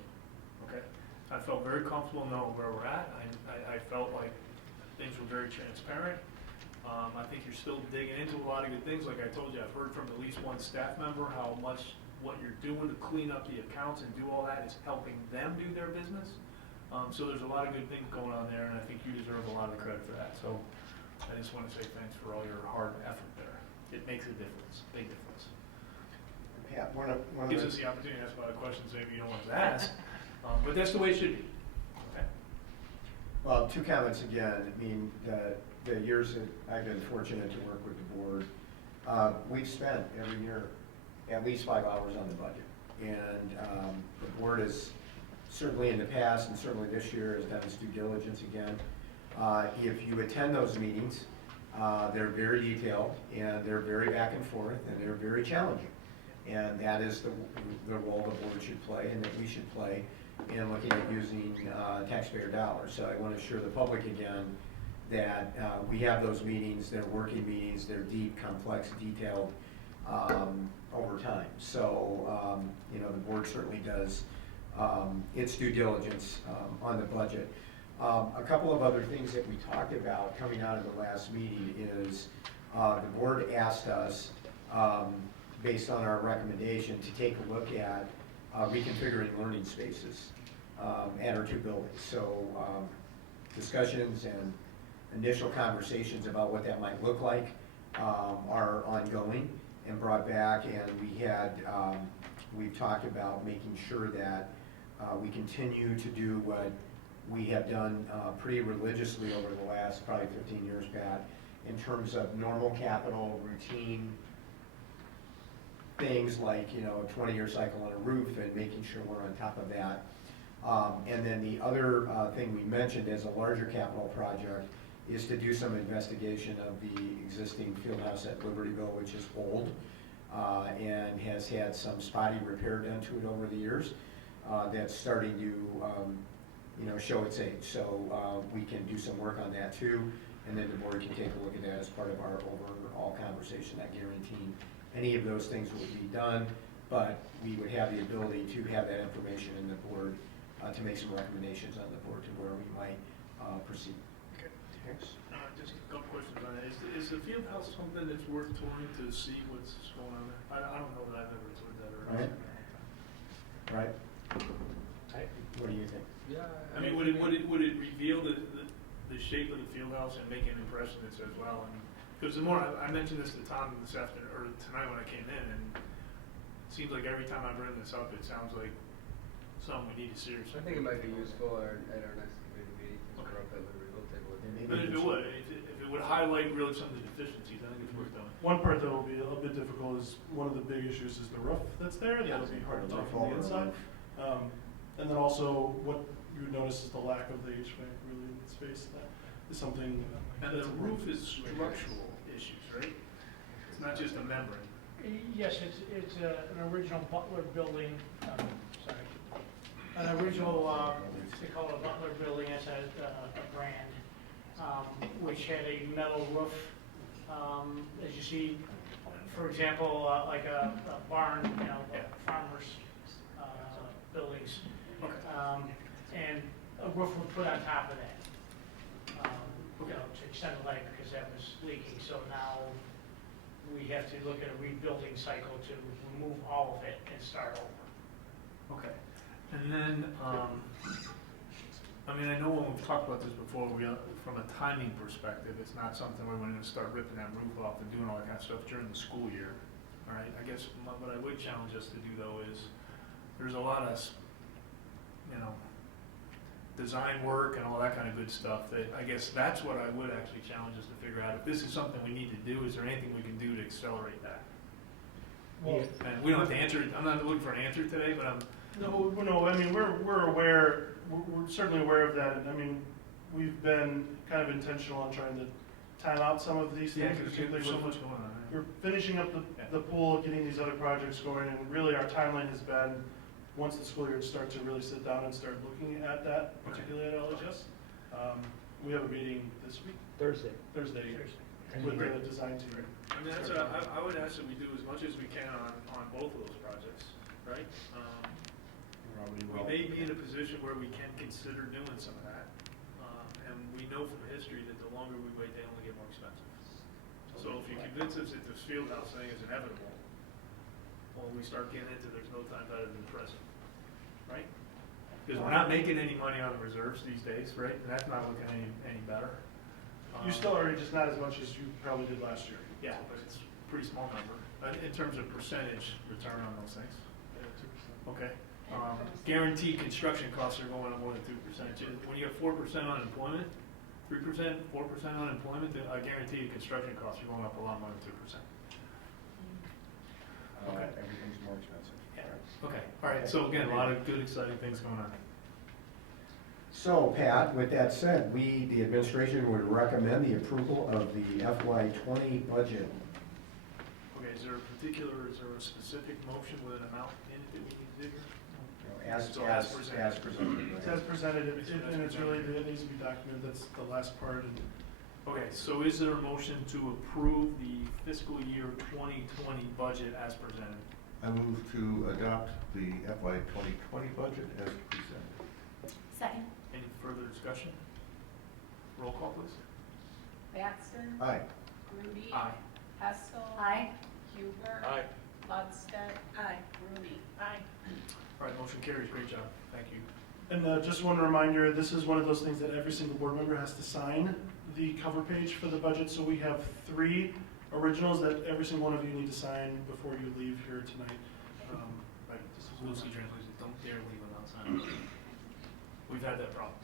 Okay, I felt very comfortable knowing where we're at. I felt like things were very transparent. I think you're still digging into a lot of good things. Like I told you, I've heard from at least one staff member how much what you're doing to clean up the accounts and do all that is helping them do their business. So there's a lot of good things going on there, and I think you deserve a lot of the credit for that. So I just want to say thanks for all your hard effort there. It makes a difference, big difference. Yeah, Gives us the opportunity to ask a lot of questions maybe you don't want to ask, but that's the way it should be. Okay. Well, 2 comments again. I mean, the years that I've been fortunate to work with the board, we've spent every year at least 5 hours on the budget. And the board has certainly in the past and certainly this year has done its due diligence again. If you attend those meetings, they're very detailed and they're very back and forth and they're very challenging. And that is the role the board should play and that we should play in looking at using taxpayer dollars. So I want to assure the public again that we have those meetings, they're working meetings, they're deep, complex, detailed over time. So, you know, the board certainly does its due diligence on the budget. A couple of other things that we talked about coming out of the last meeting is the board asked us, based on our recommendation, to take a look at reconfiguring learning spaces at our two buildings. So discussions and initial conversations about what that might look like are ongoing and brought back, and we've talked about making sure that we continue to do what we have done pretty religiously over the last probably 15 years, Pat, in terms of normal capital, routine things like, you know, a 20-year cycle on a roof and making sure we're on top of that. And then the other thing we mentioned as a larger capital project is to do some investigation of the existing field house at Libertyville, which is old and has had some spotty repair done to it over the years. That's starting to you know, show its age. So we can do some work on that too, and then the board can take a look at that as part of our overall conversation, not guaranteeing any of those things will be done, but we would have the ability to have that information in the board to make some recommendations on the board to where we might proceed. Okay. Just a couple questions on that. Is the field house something that's worth touring to see what's going on there? I don't know that I've ever toured that or Right. Right. What do you think? Yeah. I mean, would it reveal the shape of the field house and make an impression that says, well, because the more I mentioned this to Tom this afternoon or tonight when I came in, and it seems like every time I bring this up, it sounds like something we need to seriously. I think it might be useful at our next committee meeting to go up at Libertyville table. But if it would highlight really some of the deficiencies, I think it's worth doing. One part that will be a little bit difficult is one of the big issues is the roof that's there. That'll be hard to do from the inside. And then also what you would notice is the lack of the HVAC really in the space. That is something. And the roof is structural issues, right? It's not just a membrane. Yes, it's an original Butler building, an original, they call it a Butler building, it's a brand, which had a metal roof. As you see, for example, like a barn, you know, farmers' buildings. And a roof was put on top of that, you know, to extend the life because that was leaking. So now we have to look at a rebuilding cycle to remove all of it and start over. Okay. And then, I mean, I know when we've talked about this before, from a timing perspective, it's not something where we're going to start ripping that roof off and doing all that kind of stuff during the school year. All right. I guess what I would challenge us to do though is there's a lot of, you know, design work and all that kind of good stuff that I guess that's what I would actually challenge us to figure out. If this is something we need to do, is there anything we can do to accelerate that? Well, and we don't have to answer it. I'm not looking for an answer today, but I'm. No. I mean, we're aware. We're certainly aware of that. And I mean, we've been kind of intentional on trying to time out some of these things. Yeah, there's so much going on. We're finishing up the pool, getting these other projects going, and really our timeline has been once the school year starts to really sit down and start looking at that, particularly at LHS. We have a meeting this week. Thursday. With the design team. I mean, that's I would ask that we do as much as we can on both of those projects, right? We may be in a position where we can consider doing some of that. And we know from history that the longer we wait, they only get more expensive. So if you convince us that this field house thing is inevitable, well, we start getting into there's no time better than the present, right? Because we're not making any money on the reserves these days, right? And that's not looking any better. You still already just not as much as you probably did last year. Yeah, but it's a pretty small number in terms of percentage return on those things. Yeah, 2%. Okay. Guaranteed construction costs are going up more than 2%. When you have 4% unemployment, 3%, 4% unemployment, the guaranteed construction costs are going up a lot more than 2%. Okay. Everything's more expensive. Yeah. Okay. All right. So again, a lot of good, exciting things going on. So, Pat, with that said, the administration, would recommend the approval of the FY20 budget. Okay. Is there a specific motion with an amount in it that we need to do here? As presented. It's as presented, and it's really, it needs to be documented. That's the last part. Okay, so is there a motion to approve the fiscal year 2020 budget as presented? I move to adopt the FY 2020 budget as presented. Second. Any further discussion? Roll call, please. Batson. Aye. Grudy. Aye. Hessel. Aye. Huber. Aye. Lundstedt. Aye. Rooney. Aye. All right, motion carries. Great job. Thank you. And just one reminder, this is one of those things that every single board member has to sign the cover page for the budget. So we have 3 originals that every single one of you need to sign before you leave here tonight. Right, this is loosely translated. Don't dare leave without signing. We've had that problem.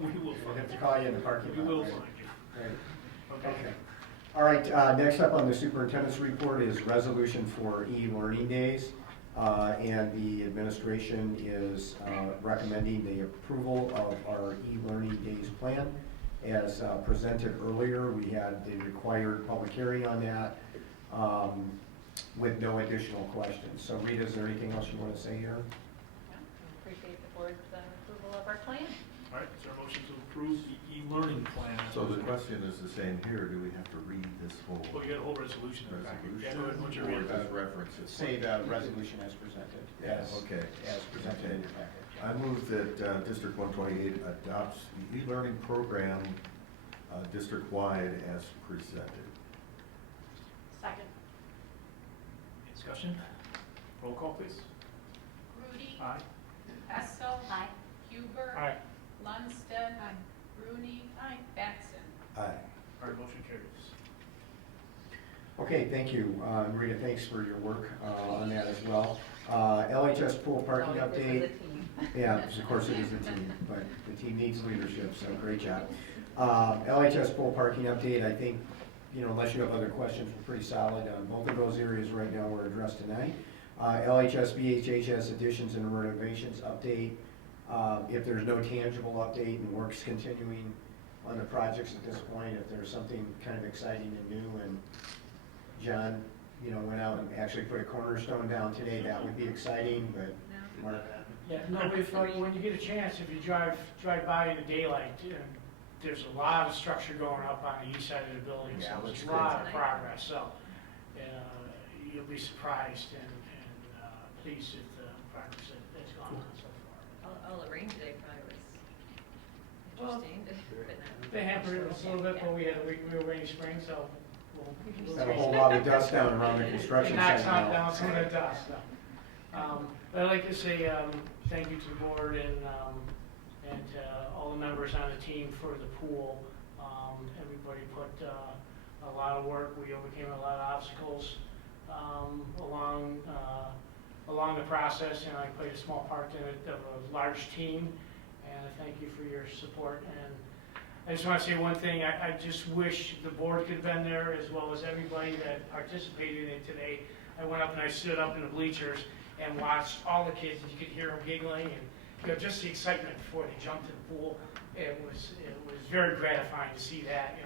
We will We'll find have to you. call you in the parking We lot. will right? find you. Right. Okay. Okay. All right, next up on the superintendent's report is resolution for e-learning days. And the administration is recommending the approval of our e-learning days plan. As presented earlier, we had the required public hearing on that with no additional questions. So Rita, is there anything else you want to say here? Appreciate the board's approval of our plan. All right, is there a motion to approve the e-learning plan? So the question is the same here, do we have to read this whole Well, you got a whole resolution in the packet. resolution? Yeah, go ahead, what's your Or reading? just reference it? Say the resolution as presented. Yes. Okay. As presented in your packet. I move that District 128 adopts the e-learning program district-wide as presented. Second. Any discussion? Roll call, please. Grudy. Aye. Hessel. Aye. Huber. Aye. Lundstedt. Rooney. Batson. Aye. All right, motion carries. Okay, thank you. Rita, thanks for your work on that as well. LHS pool parking Well, this is update. a team. Yeah, of course it is a team, but the team needs leadership, so great job. LHS pool parking update, I think, unless you have other questions, we're pretty solid on both of those areas right now were addressed tonight. LHS BHHS additions and renovations update. If there's no tangible update and work's continuing on the projects at this point, if there's something kind of exciting and new, and John, went out and actually put a cornerstone down today, that would be exciting, but Mark. Yeah, no, when you get a chance, if you drive by in the daylight, there's a lot of structure going up on the east side of the building, Yeah, so looks there's a lot of good. progress, so you'll be surprised and pleased with the progress that's gone on so far. All the rain today probably was Well, interesting. They hampered it a little bit, but we had a real rainy spring, so we'll. Got a whole lot of dust down around the It construction knocks site now. down some of the dust, so. But I'd like to say thank you to the board and to all the members on the team for the pool. Everybody put a lot of work. We overcame a lot of obstacles along the process, and I played a small part in it of a large team. And I thank you for your support. And I just want to say one thing. I just wish the board could have been there, as well as everybody that participated in it today. I went up and I stood up in the bleachers and watched all the kids, and you could hear them giggling, and just the excitement before they jumped in the pool. It was very gratifying to see that.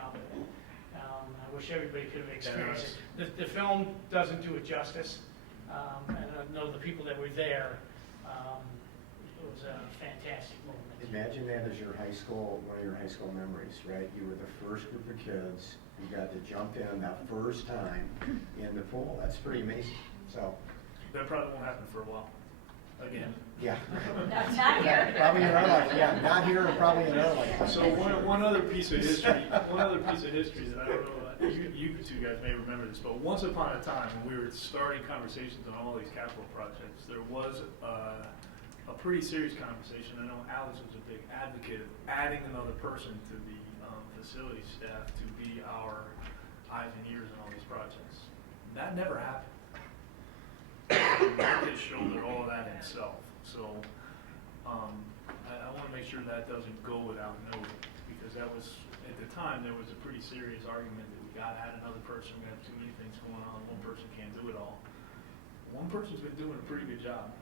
I wish everybody could have experienced it. The film doesn't do it justice, and I know the people that were there. It was a fantastic moment. Imagine that as your high school, one of your high school memories, right? You were the first group of kids who got to jump in that first time in the pool. That's pretty amazing. So, That probably won't happen for a while. Again. yeah. Not here. Probably in our life, yeah. Not here, and probably in our life. So one other piece of history, that I don't know, you two guys may remember this, but once upon a time when we were starting conversations on all these capital projects, there was a pretty serious conversation. I know Alex was a big advocate of adding another person to the facility staff to be our eyes and ears on all these projects. That never happened. Mark has shouldered all of that himself. So I want to make sure that doesn't go without noting, because that was, at the time, there was a pretty serious argument that we got to add another person, we have too many things going on, one person can't do it all. One person's been doing a pretty good job.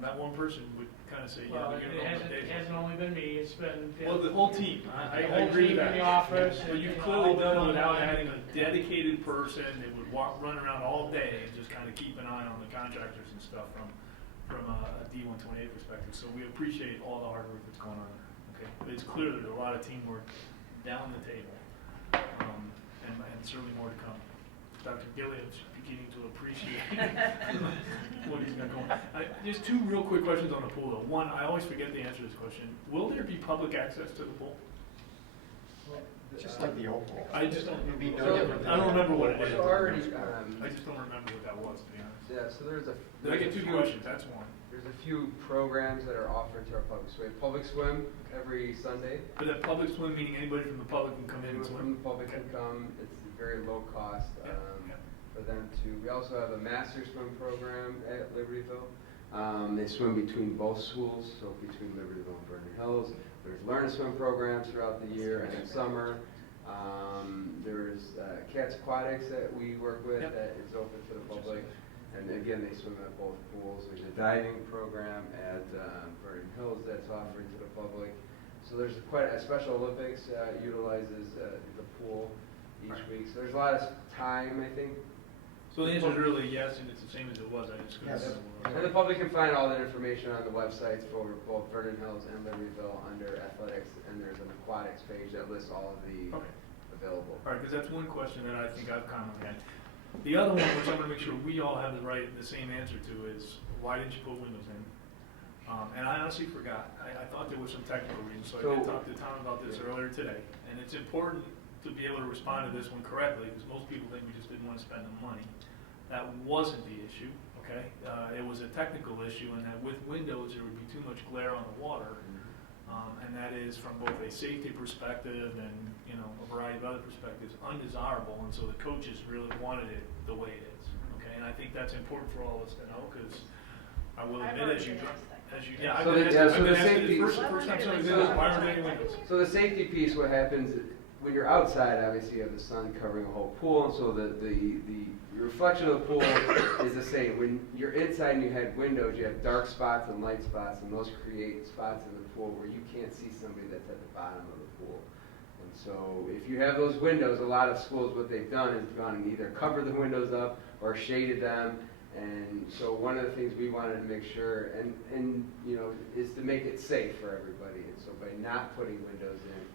That one person would kind of say, yeah, Well, we're it going to hasn't, only been me. It's been well, the whole team. I whole agree team with that. in the office. But you've and clearly all the done it fun without line. having a dedicated person that would run around all day and just kind of keep an eye on the contractors and stuff from a D128 perspective. So we appreciate all the hard work that's going on there. Okay, but it's clear there's a lot of teamwork down the table, and certainly more to come. Dr. Gilead's beginning to appreciate what he's got going. Just two real quick questions on the pool, though. One, I always forget the answer to this question. Will there be public access to the pool? Just like the old pool. I just don't, It'd be no so, different I don't than remember what it is. So already, I just don't remember what that was, to be honest. yeah, so there's a. Did I get two questions? That's one. There's a few programs that are offered to our public. So we have public swim every Sunday. But that public swim, meaning anybody from the public can come in and Anyone swim? from the public can come. It's very low cost for them to. We also have a master swim program at Libertyville. They swim between both schools, so between Libertyville and Vernon Hills. There's learn to swim programs throughout the year and in summer. There's Cats Aquatics that we work with that is open to the public. And again, they swim at both pools. There's a diving program at Vernon Hills that's offered to the public. So there's quite a Special Olympics utilizes the pool each week. So there's a lot of time, I think. So the answer is really yes, and it's the same as it was. I just couldn't remember. And the public can find all that information on the websites for both Vernon Hills and Libertyville under athletics, and there's an aquatics page that lists all of the available. All right, because that's one question that I think I've commonly had. The other one, which I'm going to make sure we all have the same answer to, is why didn't you put windows in? And I honestly forgot. I thought there was some technical reasons, so I did talk to Tom about this earlier today. And it's important to be able to respond to this one correctly, because most people think we just didn't want to spend the money. That wasn't the issue, okay? It was a technical issue, and that with windows there would be too much glare on the water. And that is, from both a safety perspective and a variety of other perspectives, undesirable. And so the coaches really wanted it the way it is. Okay, and I think that's important for all of us to know, because I will admit, I've been asked it first time somebody did this, why aren't there any windows? So the safety piece, what happens when you're outside, obviously you have the sun covering the whole pool, and so the reflection of the pool is the same. When you're inside and you have windows, you have dark spots and light spots, and those create spots in the pool where you can't see somebody that's at the bottom of the pool. And so if you have those windows, a lot of schools, what they've done is gone and either covered the windows up or shaded them. And so one of the things we wanted to make sure, and is to make it safe for everybody. And so by not putting windows in,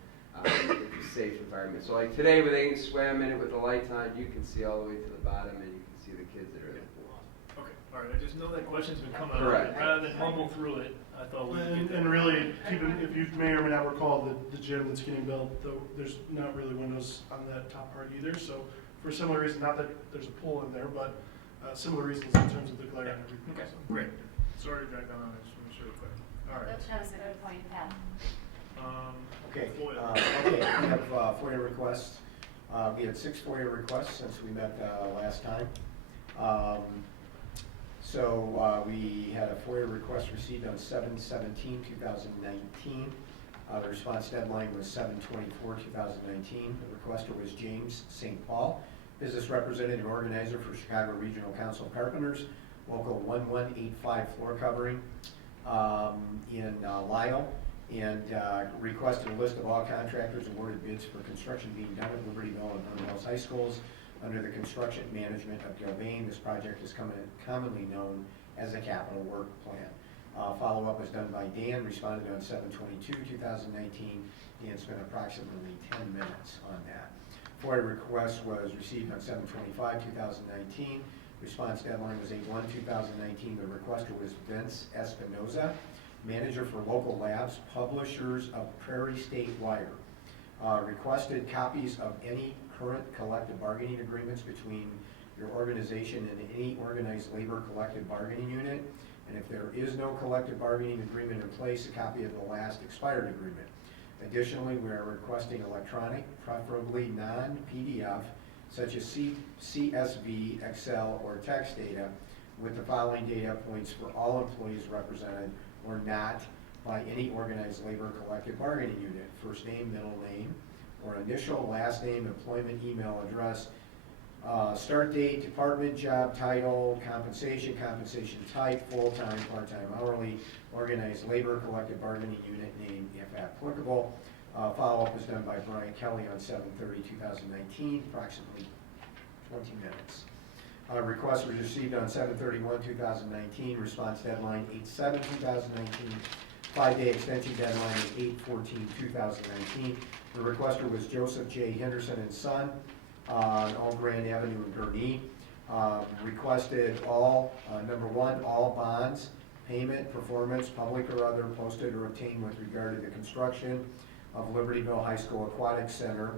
it's a safe environment. So like today, when they swam in it with the lights on, you can see all the way to the bottom, and you can see the kids that are in the pool. Okay, all right. I just know that question's been coming up. Correct. Rather than mumble through it, I thought we would get that. And really, if you may or may not recall, the gym that's getting built, there's not really windows on that top part either. So for a similar reason, not that there's a pool in there, but similar reasons in terms of the glare and everything. Okay, great. Sorry to drag on. I just want to make sure we're clear. All right. That was a good point, Pat. Okay, we have FOIA requests. We had 6 FOIA requests since we met last time. So we had a FOIA request received on 7/17/2019. The response deadline was 7/24/2019. The requester was James St. Paul, business representative and organizer for Chicago Regional Council of Carpenters, local 1185 floor covering in Lyle, and requested a list of all contractors awarded bids for construction being done at Libertyville and Vernon Hills High Schools under the construction management of Gilbane. This project is commonly known as a capital work plan. Follow-up was done by Dan, responded on 7/22/2019. Dan spent approximately 10 minutes on that. FOIA request was received on 7/25/2019. Response deadline was 8/1/2019. The requester was Vince Espinoza, manager for local labs, publishers of Prairie State Wire. Requested copies of any current collective bargaining agreements between your organization and any organized labor collective bargaining unit. And if there is no collective bargaining agreement in place, a copy of the last expired agreement. Additionally, we are requesting electronic, preferably non-PDF, such as CSV, Excel, or text data, with the following data points for all employees represented or not by any organized labor collective bargaining unit: first name, middle name, or initial, last name, employment email address, start date, department, job title, compensation, compensation type, full-time, part-time, hourly, organized labor collective bargaining unit name, if applicable. Follow-up was done by Brian Kelly on 7/30/2019, approximately 20 minutes. Request was received on 7/31/2019. Response deadline 8/7/2019. 5-day extension deadline is 8/14/2019. The requester was Joseph J. Henderson and Son on Old Grand Avenue in Gurnee. Requested all, number 1, all bonds, payment, performance, public or other, posted or obtained with regard to the construction of Libertyville High School Aquatic Center.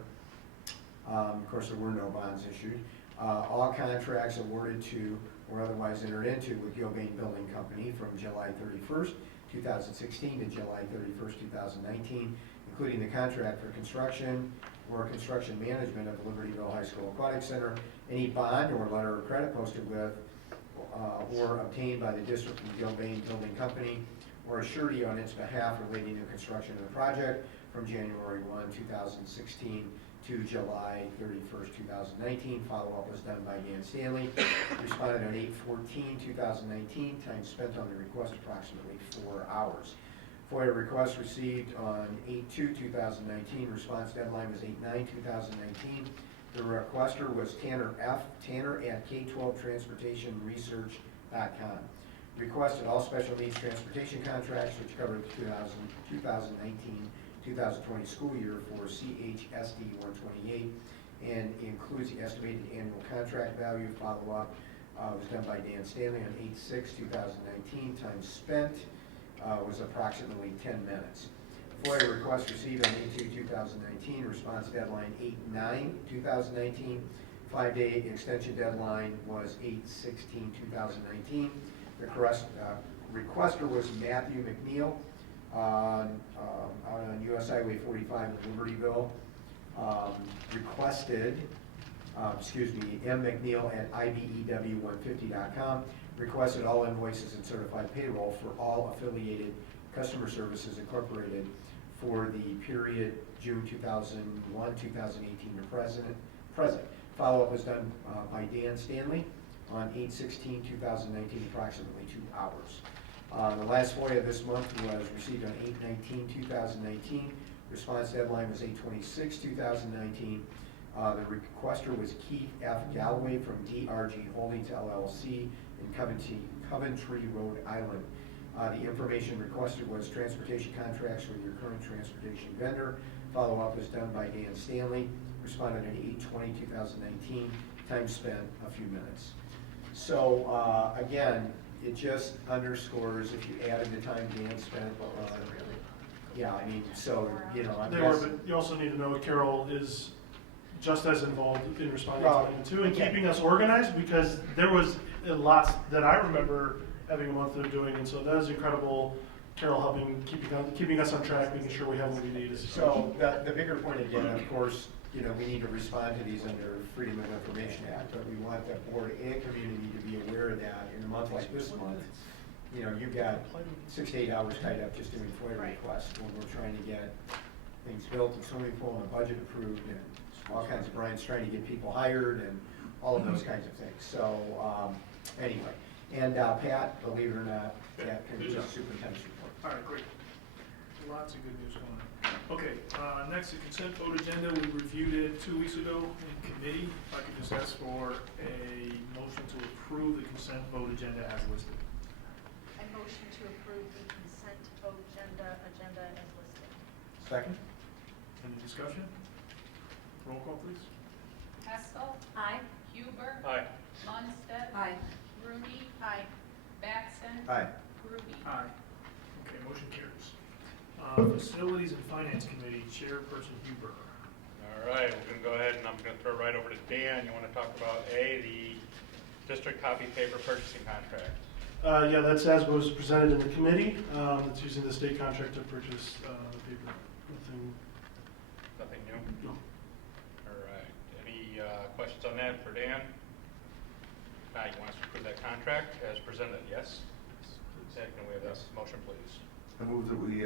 Of course, there were no bonds issued. All contracts awarded to or otherwise entered into with Gilbane Building Company from July 31st, 2016 to July 31st, 2019, including the contract for construction or construction management of the Libertyville High School Aquatic Center, any bond or letter of credit posted with or obtained by the district from Gilbane Building Company, or a surety on its behalf relating to construction of the project from January 1, 2016 to July 31st, 2019. Follow-up was done by Dan Stanley. Responded on 8/14/2019. Time spent on the request approximately 4 hours. FOIA request received on 8/2/2019. Response deadline was 8/9/2019. The requester was Tanner F. Tanner at K12transportationresearch.com. Requested all special needs transportation contracts which covered the 2019-2020 school year for CHSD 128 and includes the estimated annual contract value. Follow-up was done by Dan Stanley on 8/6/2019. Time spent was approximately 10 minutes. FOIA request received on 8/2/2019. Response deadline 8/9/2019. 5-day extension deadline was 8/16/2019. The requester was Matthew McNeil out on US Highway 45 in Libertyville. Requested, M. McNeil at IBEW150.com. Requested all invoices and certified payroll for all affiliated customer services incorporated for the period June 2001-2018 to present. Follow-up was done by Dan Stanley on 8/16/2019, approximately 2 hours. The last FOIA this month was received on 8/19/2019. Response deadline was 8/26/2019. The requester was Keith F. Galloway from DRG Holdings LLC in Coventry, Rhode Island. The information requested was transportation contracts with your current transportation vendor. Follow-up was done by Dan Stanley. Responded on 8/20/2019. Time spent a few minutes. So again, it just underscores if you added the time Dan spent yeah, I mean, so, you know, I'm But you also need to know Carol is just as involved in responding to them too, and keeping us organized, because there was lots that I remember having a month of doing, and so that is incredible. Carol helping, keeping us on track, making sure we have what we need. So the bigger point again, of course, you know, we need to respond to these under Freedom of Information Act, but we want the board and community to be aware of that in a month like this month. You know, you've got 6 to 8 hours tied up just doing FOIA requests when we're trying to get things built and swimming pool and a budget approved and all kinds of Brian's trying to get people hired and all of those kinds of things. So anyway, and Pat, believe it or not, that concludes the superintendent's report. All right, great. Lots of good news going on. Okay, next, the consent vote agenda. We reviewed it 2 weeks ago in committee. If I could just ask for a motion to approve the consent vote agenda as listed. I motion to approve the consent vote agenda as listed. Second? Any discussion? Roll call, please. Hessel. Aye. Huber. Aye. Munstead. Aye. Rooney. Aye. Batson. Aye. Ruby. Aye. Okay, motion carries. Facilities and Finance Committee, Chairperson Huber. All right, we're going to go ahead and I'm going to throw it right over to Dan. You want to talk about the district copy paper purchasing contract? Yeah, that's as was presented in the committee. It's using the state contract to purchase the paper. Nothing new? No. All right. Any questions on that for Dan? You want us to approve that contract as presented? Yes? Can we have this motion, please? I move that we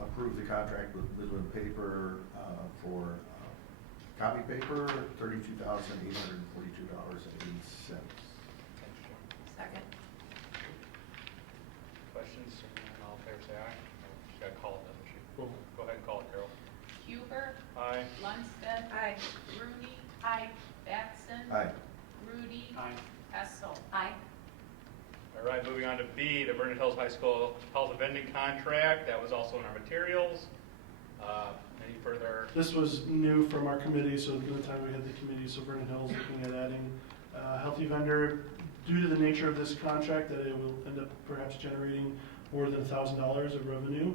approve the contract with Midland Paper for copy paper, $32,842.80. Second. Questions? All in favor, say aye. She's got to call it, doesn't she? Go ahead and call it, Carol. Huber. Aye. Munstead. Aye. Rooney. Aye. Batson. Aye. Rudy. Aye. Hessel. Aye. All right, moving on to B, the Vernon Hills High School health and vending contract. That was also in our materials. Any further? This was new from our committee, so the time we had the committee, so Vernon Hills looking at adding a healthy vendor. Due to the nature of this contract, that it will end up perhaps generating more than $1,000 of revenue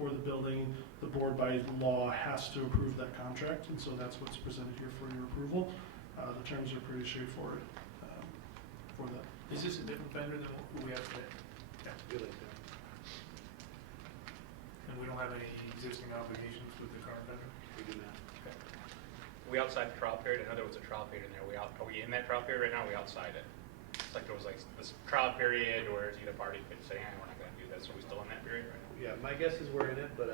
for the building. The board by law has to approve that contract, and so that's what's presented here for your approval. The terms are pretty straightforward for that. Is this a different vendor than what we have today? Yeah. And we don't have any existing obligations with the current vendor? We do not. Okay. Are we outside the trial period? I know there was a trial period in there. Are we in that trial period right now? Are we outside it? It's like there was like this trial period where either party could say, we're not going to do this. Are we still in that period right now? Yeah, my guess is we're in it, but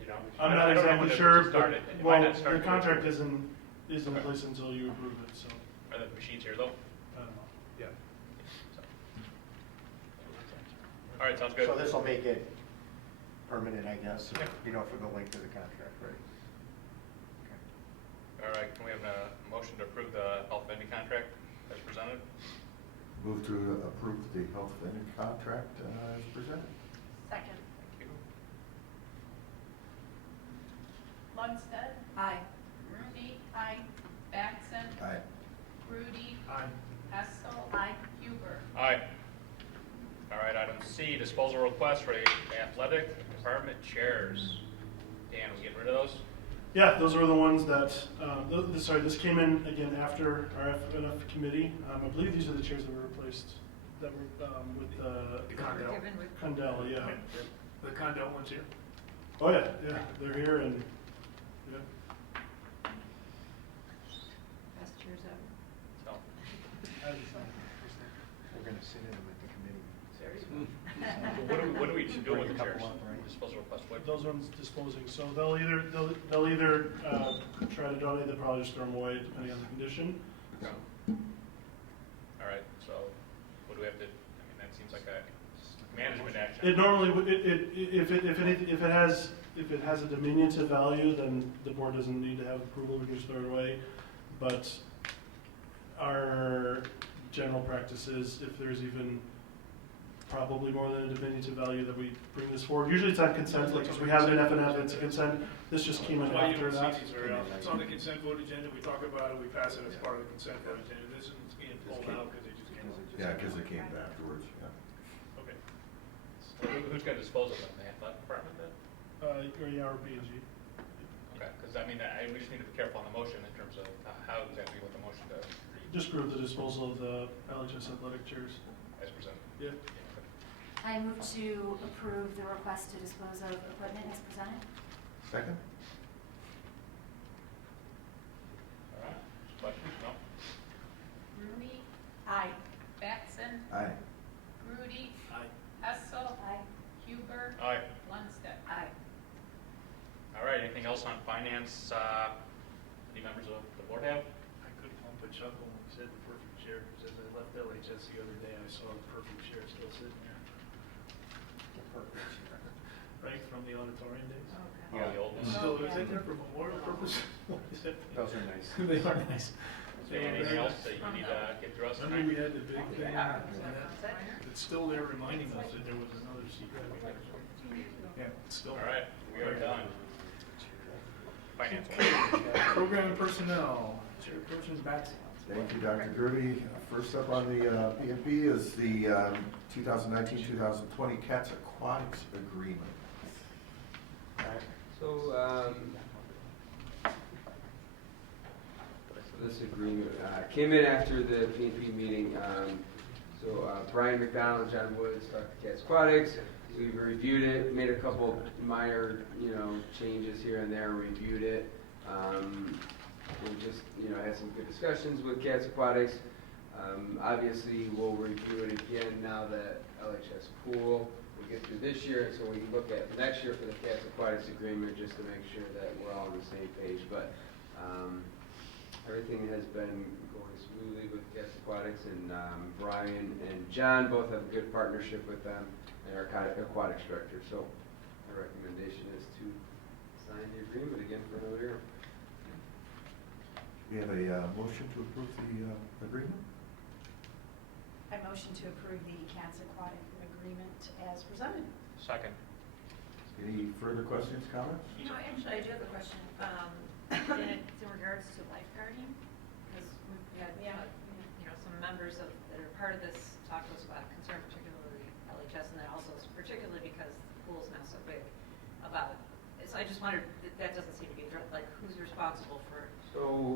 You know, I'm I not don't know when exactly it sure, started. but It might well, not start the contract isn't in Okay. place until you approve it. So Are the machines here though? I don't know. yeah. All right, sounds good. So this will make it permanent, I guess, you know, for the length of the contract, right? All right, can we have a motion to approve the health vending contract as presented? Move to approve the health vending contract as presented. Second. Thank you. Lundstedt. Aye. Rudy. Aye. Batson. Aye. Grudy. Aye. Hessel. Aye. Huber. Aye. All right, item C, disposal request for athletic department chairs. Dan, we getting rid of those? Yeah, those were the ones that, this came in again after our FNF committee. I believe these are the chairs that were replaced, that were with The Condell. Condell, yeah. The Condell ones here? Oh, yeah, they're here and, yeah. Best chairs ever. So, We're gonna sit in them at the committee. what do we do with the chairs? Disposal request, what? Those ones disposing, so they'll either try to donate, they'll probably just throw them away depending on the condition. Okay. All right, so what do we have to, I mean, that seems like a management action. It normally, if it has a diminutive value, then the board doesn't need to have approval, we can just throw it away. But our general practice is if there's even probably more than a diminutive value that we bring this forward. Usually it's on consent, like if we have it in FNF, it's a consent. This just came in Why you after don't that. see these very often. It's on the consent vote agenda, we talk about it, we pass it as part of the consent vote agenda. This is being pulled out because it just came out. Yeah, because it came afterwards, yeah. Okay. So who's going to dispose of them, the athletic department then? Or B&G. Okay, because I mean, we just need to be careful on the motion in terms of how exactly what the motion does. Just group the disposal of the LHS athletic chairs. As presented. Yeah. I move to approve the request to dispose of equipment as presented. Second? All right, questions? No? Rudy. Aye. Batson. Aye. Grudy. Aye. Hessel. Aye. Huber. Aye. Lundstedt. Aye. All right, anything else on finance, any members of the board have? I couldn't help but chuckle when you said the perfect chair, because as I left LHS the other day, I saw the perfect chair still sitting there. Right, from the auditorium days? Oh, the old It's one? still, is it there for memorial purpose? What is it? Those are nice. They are nice. Is there anything else that you need to get through us Remember we tonight? had the big thing, and it's still there reminding us that there was another secret. Yeah, it's still. All right, we are done. Finance. Program and personnel, Chairperson Batson. Thank you, Dr. Grudy. First up on the PMP is the 2019-2020 Cats Aquatics Agreement. So this agreement came in after the PNP meeting. Brian McDonald and John Woods talked to Cats Aquatics. We reviewed it, made a couple minor, changes here and there. Reviewed it. We just, had some good discussions with Cats Aquatics. Obviously, we'll review it again now that LHS pool will get through this year, and so we can look at next year for the Cats Aquatics agreement just to make sure that we're all on the same page. But everything has been going smoothly with Cats Aquatics, and Brian and John both have a good partnership with them and our aquatics director. So our recommendation is to sign the agreement again for another year. We have a motion to approve the agreement. I motion to approve the Cats Aquatic agreement as presented. Second. Any further questions, comments? Actually, I do have a question. It's in regards to lifeguarding, because we've had, some members that are part of this talk to us about concern, particularly LHS, and then also particularly because the pool is now so big about it. So I just wondered, that doesn't seem to be addressed, like who's responsible for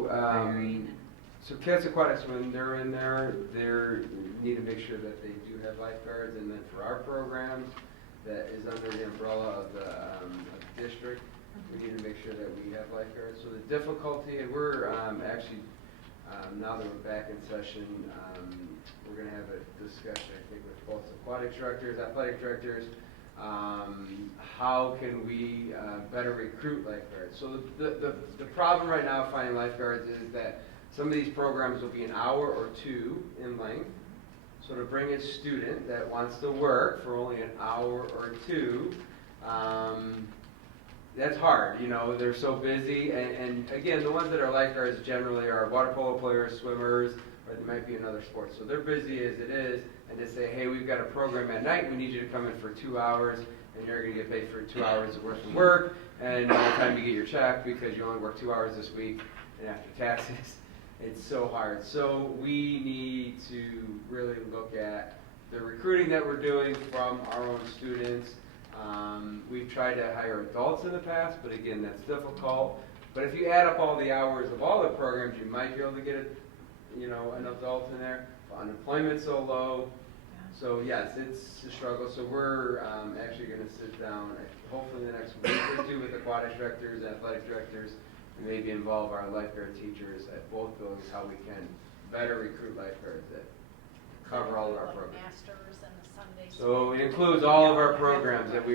hiring and So Cats Aquatics, when they're in there, they need to make sure that they do have lifeguards, and then for our programs, that is under the umbrella of the district, we need to make sure that we have lifeguards. So the difficulty, and we're actually, now that we're back in session, we're going to have a discussion, I think, with both aquatic directors, athletic directors, how can we better recruit lifeguards? So the problem right now finding lifeguards is that some of these programs will be an hour or two in length. So to bring a student that wants to work for only an hour or two, that's hard. You know, they're so busy. And again, the ones that are lifeguards generally are water polo players, swimmers, or there might be another sport. So they're busy as it is. And to say, hey, we've got a program at night, we need you to come in for 2 hours, and you're going to get paid for 2 hours worth of work, and by the time you get your check, because you only worked 2 hours this week, and after taxes, it's so hard. So we need to really look at the recruiting that we're doing from our own students. We've tried to hire adults in the past, but again, that's difficult. But if you add up all the hours of all the programs, you might be able to get an adult in there. Unemployment's so low. So yes, it's a struggle. So we're actually going to sit down, hopefully in the next week or two, with aquatic directors, athletic directors, and maybe involve our lifeguard teachers at both buildings, how we can better recruit lifeguards that cover all of our programs. Masters and the Sundays. So it includes all of our programs that we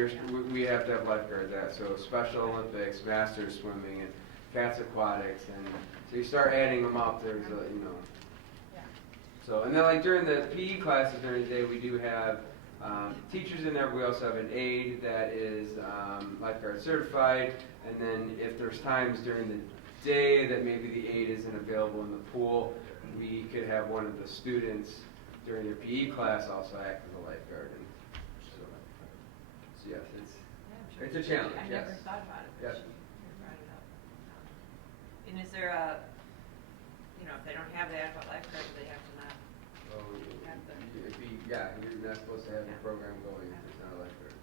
have to have lifeguards at. So Special Olympics, Masters swimming, and Cats Aquatics, and so you start adding them up. There's So, and then like during the PE classes during the day, we do have teachers in there. We also have an aide that is lifeguard certified. And then if there's times during the day that maybe the aide isn't available in the pool, we could have one of the students during their PE class also act as a lifeguard. And so yes, it's a challenge. I Yes. never thought about it. Yes. You brought it up. And is there a, if they don't have the adequate lifeguards, they have to not So have the. you're not supposed to have the program going if there's not a lifeguard.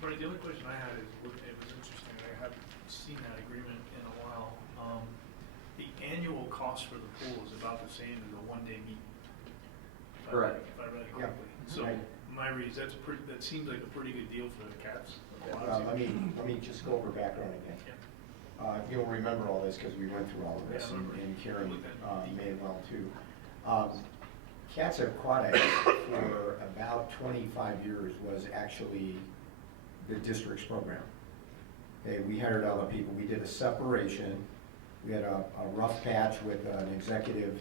But the other question I had is, it was interesting, I haven't seen that agreement in a while. The annual cost for the pool is about the same as a one-day meet. Correct. If I read it correctly. So Right. my read, that seems like a pretty good deal for the Cats. Let me just go over background again. You'll remember all this because we went through all of this, and Karen may well too. Cats Aquatics for about 25 years was actually the district's program. Okay, we hired other people. We did a separation. We had a rough patch with an executive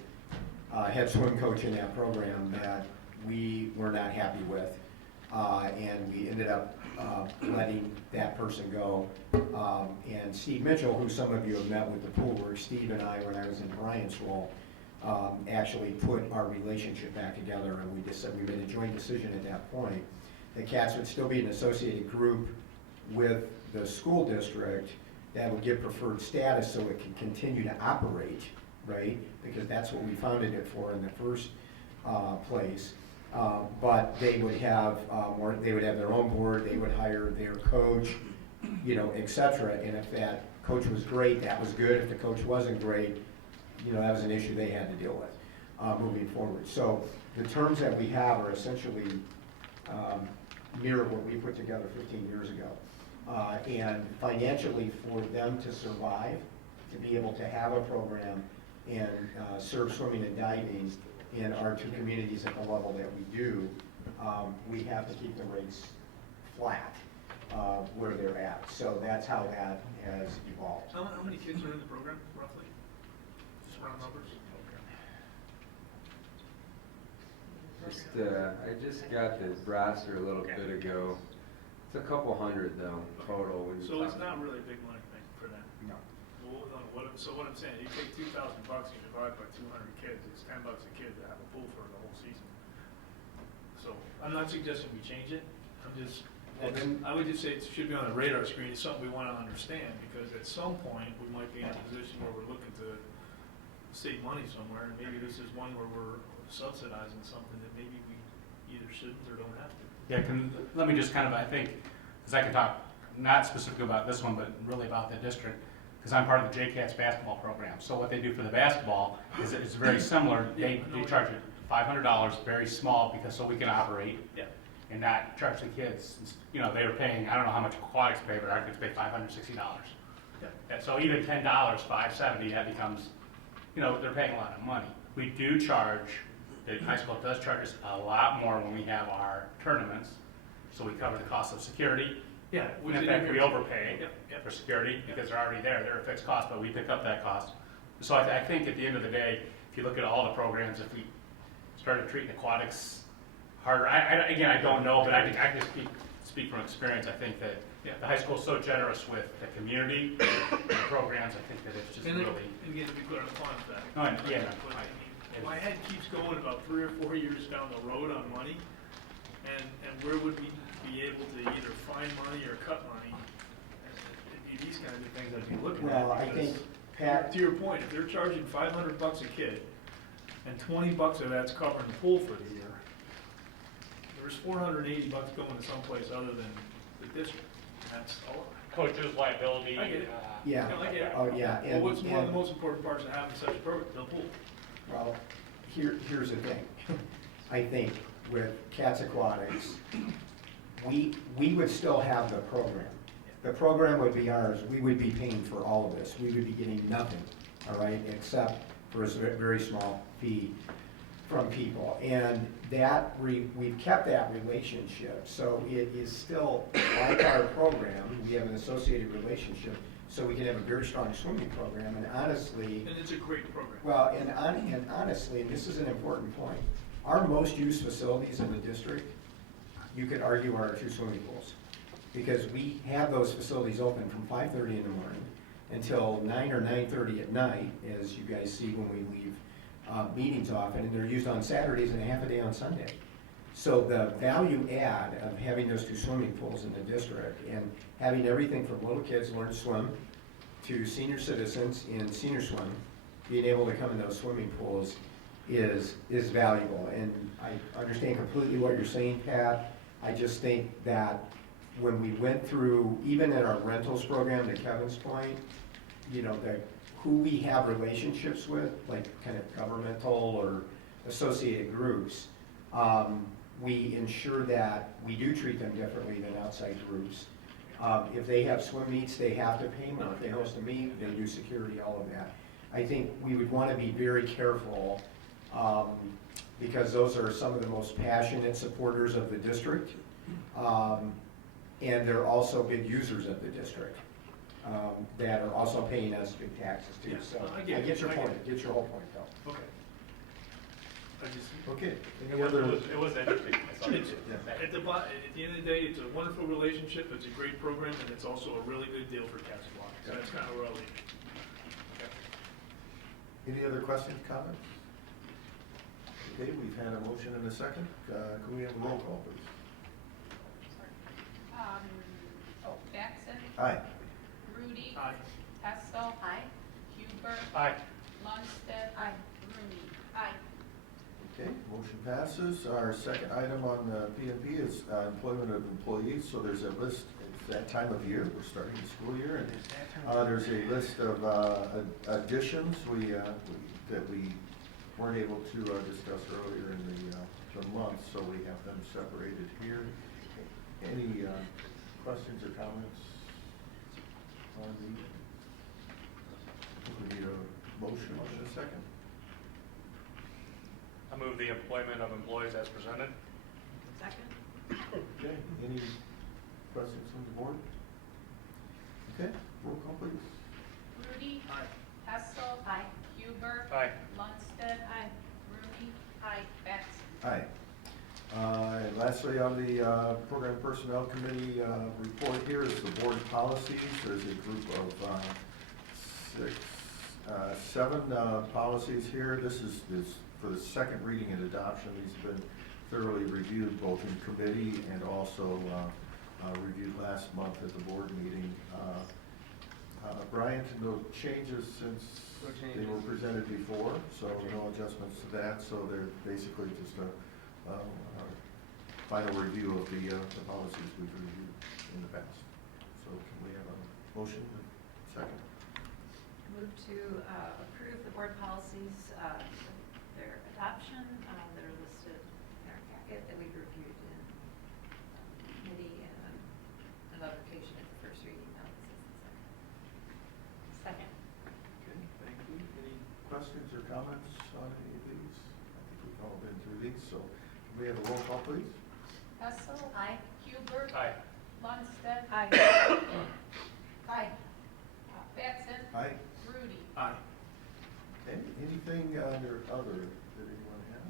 head swim coach in that program that we were not happy with, and we ended up letting that person go. And Steve Mitchell, who some of you have met with the pool work, Steve and I, when I was in Brian's role, actually put our relationship back together, and we made a joint decision at that point that Cats would still be an associated group with the school district that would get preferred status so it can continue to operate, right? Because that's what we founded it for in the first place. But they would have they would have their own board, they would hire their coach, et cetera. And if that coach was great, that was good. If the coach wasn't great, that was an issue they had to deal with moving forward. So the terms that we have are essentially mirror what we put together 15 years ago. And financially, for them to survive, to be able to have a program and serve swimming and diving in our two communities at the level that we do, we have to keep the rates flat where they're at. So that's how that has evolved. How many kids are in the program, roughly? Just round numbers? I just got the roster a little bit ago. It's a couple hundred though, total. So it's not really a big money thing for them? No. So what I'm saying, you take $2,000 and you divide by 200 kids, it's $10 a kid to have a pool for the whole season. So I'm not suggesting we change it. I would just say it should be on the radar screen. It's something we want to understand, because at some point we might be in a position where we're looking to save money somewhere, and maybe this is one where we're subsidizing something that maybe we either shouldn't or don't have to. Yeah, let me just kind of, I think, because I can talk not specifically about this one, but really about the district, because I'm part of the JCATS basketball program. So what they do for the basketball is it's very similar. They charge it $500, very small, because so we can operate and not charge the kids. You know, they were paying, I don't know how much aquatics pay, but our kids pay $560. And so even $10, $570, that becomes, you know, they're paying a lot of money. We do charge, the high school does charge us a lot more when we have our tournaments, so we cover the cost of security. Yeah. And in fact, we overpay for security because they're already there. They're a fixed cost, but we pick up that cost. So I think at the end of the day, if you look at all the programs, if we started treating aquatics harder, again, I don't know, but I can speak from experience. I think that the high school is so generous with the community the programs. I think that it's just really. And again, to be clear on the fund fact. Oh, yeah. My head keeps going about 3 or 4 years down the road on money, and where would we be able to either find money or cut money? It'd be these kinds of things I'd be looking at. Well, I think, Pat, to your point, if they're charging $500 a kid, and $20 of that's covering the pool for the year, there's $480 going to someplace other than the district. And that's all. Coaches, liability. I get it. Yeah. No, I get it. Oh, yeah. Well, what's one of the most important parts of having such a program? The pool. Well, here's the thing. I think with Cats Aquatics, we would still have the program. The program would be ours. We would be paying for all of this. We would be getting nothing, all right, except for a very small fee from people. And that we've kept that relationship. So it is still like our program. We have an associated relationship. So we can have a very strong swimming program. And honestly, And it's a great program. well, and honestly, and this is an important point, our most used facilities in the district, you could argue, are our 2 swimming pools. Because we have those facilities open from 5:30 in the morning until 9 or 9:30 at night, as you guys see when we leave meetings often, and they're used on Saturdays and a half a day on Sunday. So the value add of having those 2 swimming pools in the district and having everything from little kids learn to swim to senior citizens in senior swim, being able to come in those swimming pools is valuable. And I understand completely what you're saying, Pat. I just think that when we went through, even in our rentals program, to Kevin's point, you know, who we have relationships with, like kind of governmental or associated groups, we ensure that we do treat them differently than outside groups. If they have swim meets, they have to pay more. If they host a meet, they do security, all of that. I think we would want to be very careful because those are some of the most passionate supporters of the district. And they're also big users of the district that are also paying us big taxes too. So I get your point. Get your whole point though. Okay. Okay. It was interesting. At the end of the day, it's a wonderful relationship. It's a great program, and it's also a really good deal for Cats Aquatics. So that's kind of where I'll leave it. Any other questions, comments? Okay, we've had a motion and a second. Can we have a roll call, please? Jackson. Aye. Rudy. Aye. Hessel. Aye. Huber. Aye. Lundstedt. Aye. Rooney. Aye. Okay, motion passes. Our second item on the PNP is employment of employees. So there's a list, it's that time of year, we're starting the school year, and there's a list of additions that we weren't able to discuss earlier in the month, so we have them separated here. Any questions or comments on the, we need a motion in a second. I move the employment of employees as presented. Second. Okay, any questions from the board? Okay, roll call please. Rudy. Aye. Hessel. Aye. Huber. Aye. Lundstedt. Aye. Rooney. Aye. Batson. Aye. And lastly, on the Program Personnel Committee report here is the board policies. There's a group of 7 policies here. This is for the second reading and adoption. These have been thoroughly reviewed both in committee and also reviewed last month at the board meeting. Brian, no changes since they were presented before, so no adjustments to that. So they're basically just final review of the policies we've reviewed in the past. So can we have a motion and second? Move to approve the board policies, their adoption, that are listed in our packet that we've reviewed in committee and another occasion at the first reading. Now this is the second. Second. Okay, thank you. Any questions or comments on any of these? I think we've all been through these, so can we have a roll call, please? Hessel. Aye. Hubert. Aye. Lundstedt. Aye. Aye. Batson. Aye. Rudy. Aye. Okay, anything under other that anyone has?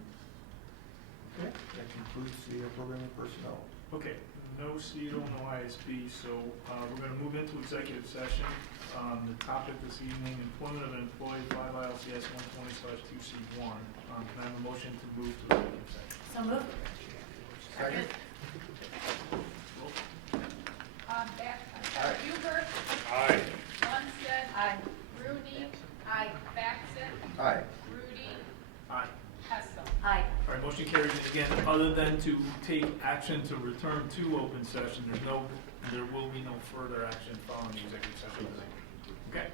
Okay, that concludes the program of personnel. Okay, no CETO, no ISB, so we're going to move into executive session. The topic this evening, employment of an employee, 5 ILCS 120/2C1. Can I have a motion to move to executive session? So moved. Second? Hubert. Aye. Lundstedt. Aye. Rudy. Aye. Batson. Aye. Rudy. Aye. Hessel. Aye. All right, motion carries. And again, other than to take action to return to open session, there will be no further action following the executive session. Okay.